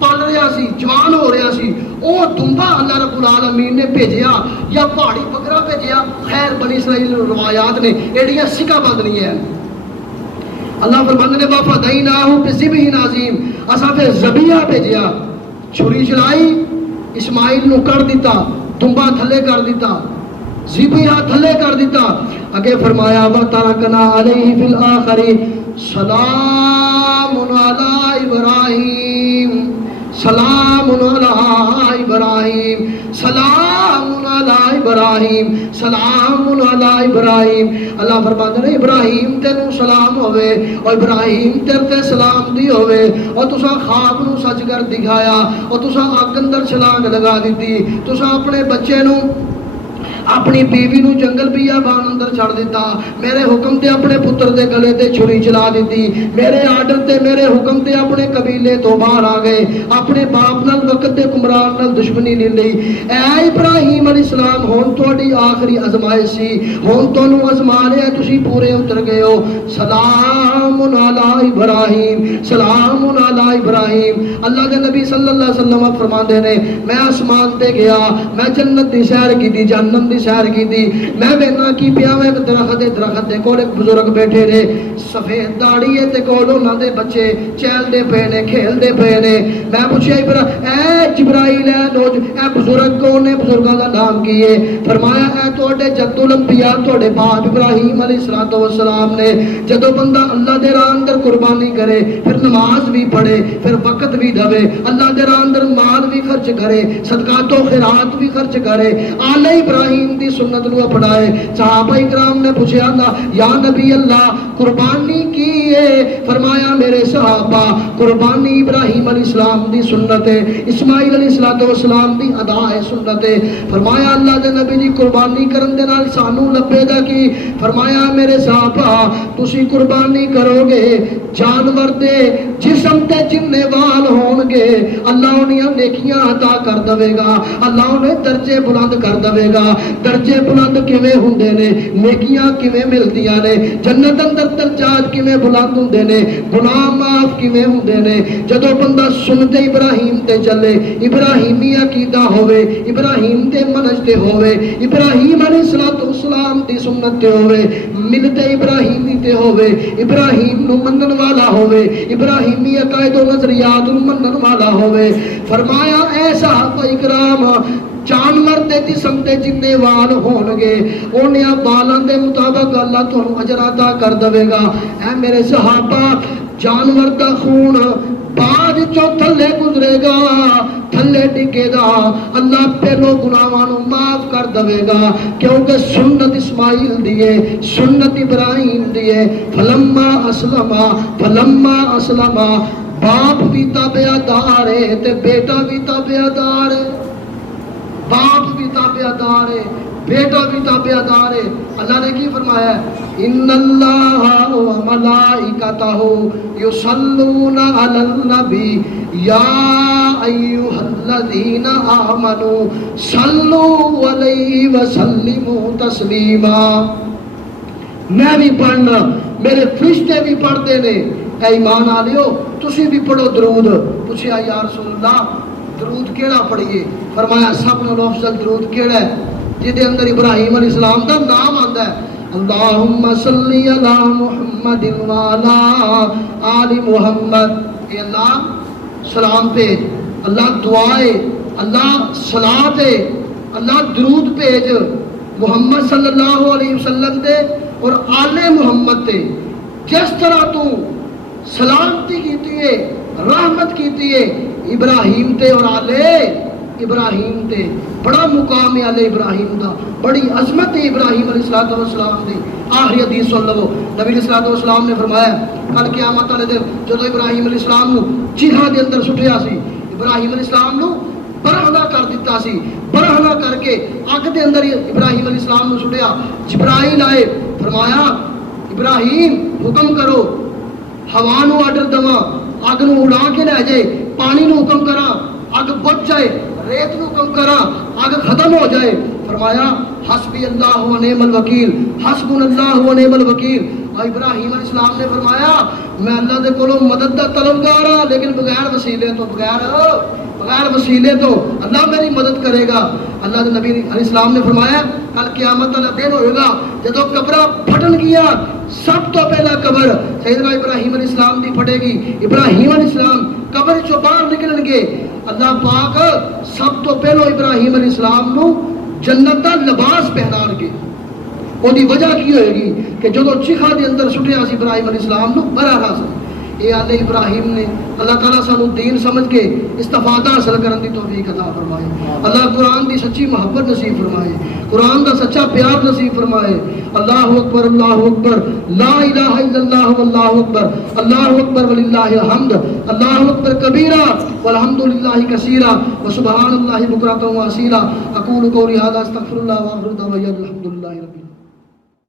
پل رہا سی، جوان ہو رہا سی، او دمبا اللہ رب العالمین نے بھیجیا یا پہاڑی بکرا بھیجیا، خیر بنی اسرائیل روایات نے ایڑیاں سکا بند نہیں ہیں۔ اللہ فرماندے نے وَفَدَيْنَاهُ بِذِبْحٍ عَظِيمٍ، اساں پھر ذبیحہ بھیجیا، چھری چلائی، اسماعیل نو کر دیتا، دمبا تھلے کر دیتا، ذبیحہ تھلے کر دیتا۔ اگے فرمایا وَتَرَكْنَا عَلَيْهِ فِي الْآخِرِينَ سَلَامٌ عَلَىٰ إِبْرَاهِيمَ، سلام علی ابراہیم، سلام علی ابراہیم، سلام علی ابراہیم۔ اللہ فرماتا ہے ابراہیم تینوں سلام ہوئے اور ابراہیم تیرے تے سلام دی ہوئے، اور تسا خواب نو سچ کر دکھایا، اور تسا اگ اندر چھلانگ لگا دیتی، تسا اپنے بچے نو اپنی بیوی نو جنگل بیابان اندر چھڑ دیتا، میرے حکم تے اپنے پتر دے گلے تے چھری چلا دیتی، میرے آرڈر تے میرے حکم تے اپنے قبیلے تو باہر آ گئے، اپنے باپ نال وقت دے کمران نال دشمنی لے لئی۔ اے ابراہیم علیہ السلام ہون تہاڈی آخری آزمائش سی، ہون تانوں آزما لیا، تسی پورے اتر گئے ہو۔ سلام علی ابراہیم، سلام علی ابراہیم۔ اللہ کے نبی صلی اللہ علیہ وسلم فرماندے نے میں آسمان تے گیا، میں جنت دی سیر کی، جہنم دی سیر کی تھی، میں ویکھنا کی پیا ایک درخت دے کول ایک بزرگ بیٹھے نے، سفید داڑھی ہے تے کول انہاں دے بچے چہلدے پئے نے، کھیلدے پئے نے۔ میں پوچھیا اے جبرائیل اے بزرگ کون نے؟ بزرگاں دا نام کی ہے؟ فرمایا اے تواڈے جد الانبیاء تواڈے باپ ابراہیم علیہ السلام نے۔ جدوں بندہ اللہ دے راہ اندر قربانی کرے، پھر نماز بھی پڑھے، پھر وقت بھی دے، اللہ دے راہ اندر مال بھی خرچ کرے، صدقات و خیرات بھی خرچ کرے، آل ابراہیم دی سنت نو اپنائے۔ صحابہ اکرام نے پوچھا یا نبی اللہ قربانی کی ہے؟ فرمایا میرے صحابہ قربانی ابراہیم علیہ السلام دی سنت ہے، اسماعیل علیہ السلام دی ادا ہے، سنت ہے۔ فرمایا اللہ دے نبی دی قربانی کرن دے نال سانو لبے دا کی؟ فرمایا میرے صحابہ تسی قربانی کرو گے جانور دے جسم تے جننے وال ہون گے، اللہ انہاں نیکیاں عطا کر دے گا، اللہ انہیں درجے بلند کر دے گا۔ درجے بلند کیویں ہوندے نے؟ نیکیاں کیویں ملدیاں نے؟ جنت اندر درجات کیویں بلند ہوندے نے؟ گناہ معاف کیویں ہوندے نے؟ جدوں بندہ سنت ابراہیم تے چلے، ابراہیمی عقیدہ ہوے، ابراہیم دے منہج تے ہوے، ابراہیم علیہ السلام دی سنت تے ہوے، ملت ابراہیمی تے ہوے، ابراہیم نو منن والا ہوے، ابراہیمی عقائد و نظریات نو منن والا ہوے۔ فرمایا اے صحابہ اکرام جانور دے جسم تے جننے وال ہون گے انہاں بالاں دے مطابق اللہ تانوں اجر عطا کر دے گا۔ اے میرے صحابہ جانور دا خون بعد چو تھلے گزرے گا، تھلے ڈگے گا، اللہ پہلو گناہاں نوں معاف کر دے گا، کیونکہ سنت اسماعیل دی ہے، سنت ابراہیم دی ہے۔ فلما اسلم باپ بھی تابعدار ہے تے بیٹا بھی تابعدار ہے، باپ بھی تابعدار ہے، بیٹا بھی تابعدار ہے۔ اللہ نے کی فرمایا ہے ان اللہ و ملائکتہ یصلون علی النبی یا ایھا الذین آمنوا صلوا علیہ وسلموا تسلیما۔ میں بھی پڑھنا، میرے فرشتے بھی پڑھتے نے، اے ایمان والےو تسی بھی پڑھو درود۔ پوچھا یا رسول اللہ درود کیڑا پڑھیے؟ فرمایا سب نال افضل درود کیڑا ہے؟ جدے اندر ابراہیم علیہ السلام دا نام آندا ہے، اللہم صلی علی محمد وعلی آل محمد۔ اے اللہ سلام بھیج اللہ دعائے، اللہ صلاۃ، اللہ درود بھیج محمد صلی اللہ علیہ وسلم دے اور آل محمد تے، جس طرح تو سلامتی کیتی ہے، رحمت کیتی ہے ابراہیم تے اور آل ابراہیم تے۔ بڑا مقام ہے آل ابراہیم دا، بڑی عظمت ہے ابراہیم علیہ السلام دی۔ آخری حدیث سن لو، نبی علیہ السلام نے فرمایا کل قیامت والے دن جدو ابراہیم علیہ السلام نو چیخا دے اندر سٹیا سی، ابراہیم علیہ السلام نو برہنہ کر دیتا سی، برہنہ کر کے اگ دے اندر ابراہیم علیہ السلام نو سٹیا۔ جبرائیل آئے، فرمایا ابراہیم حکم کرو، ہوا نو آرڈر دواں اگ نو اڑا کے لے جائے، پانی نو حکم کراں اگ بجھ جائے، ریت نو حکم کراں اگ ختم ہو جائے۔ فرمایا حسبی اللہ و نعم الوکیل، حسبنا اللہ و نعم الوکیل۔ اور ابراہیم علیہ السلام نے فرمایا میں اللہ دے کولوں مدد دا طلبگار ہاں، لیکن بغیر وسیلے تو، بغیر وسیلے تو اللہ میری مدد کرے گا۔ اللہ کے نبی علیہ السلام نے فرمایا کل قیامت والا دن ہوئے گا جدو قبرہ پھٹن گیا، سب تو پہلا قبر سیدنا ابراہیم علیہ السلام دی پھٹے گی۔ ابراہیم علیہ السلام قبر چوں باہر نکلن گے، اللہ پاک سب تو پہلو ابراہیم علیہ السلام نو جنت دا لباس پہنان گے۔ وہ دی وجہ کی ہوئے گی کہ جدو چیخا دے اندر سٹیا سی ابراہیم علیہ السلام نو برہنہ سی۔ اے آل ابراہیم نے اللہ تعالیٰ سانو دین سمجھ کے استفادہ حاصل کرن دی توفیق عطا فرمائے۔ اللہ قرآن دی سچی محبت نصیب فرمائے، قرآن دا سچا پیار نصیب فرمائے۔ اللہ اکبر، اللہ اکبر، لا الہ الا اللہ واللہ اکبر، اللہ اکبر وللہ الحمد، اللہ اکبر کبیرہ والحمد للہ کثیرہ وسبحان اللہ بکرۃ و اصیلا۔ اقول قولی ھذا استغفر اللہ وآخر دعوانا الحمد للہ۔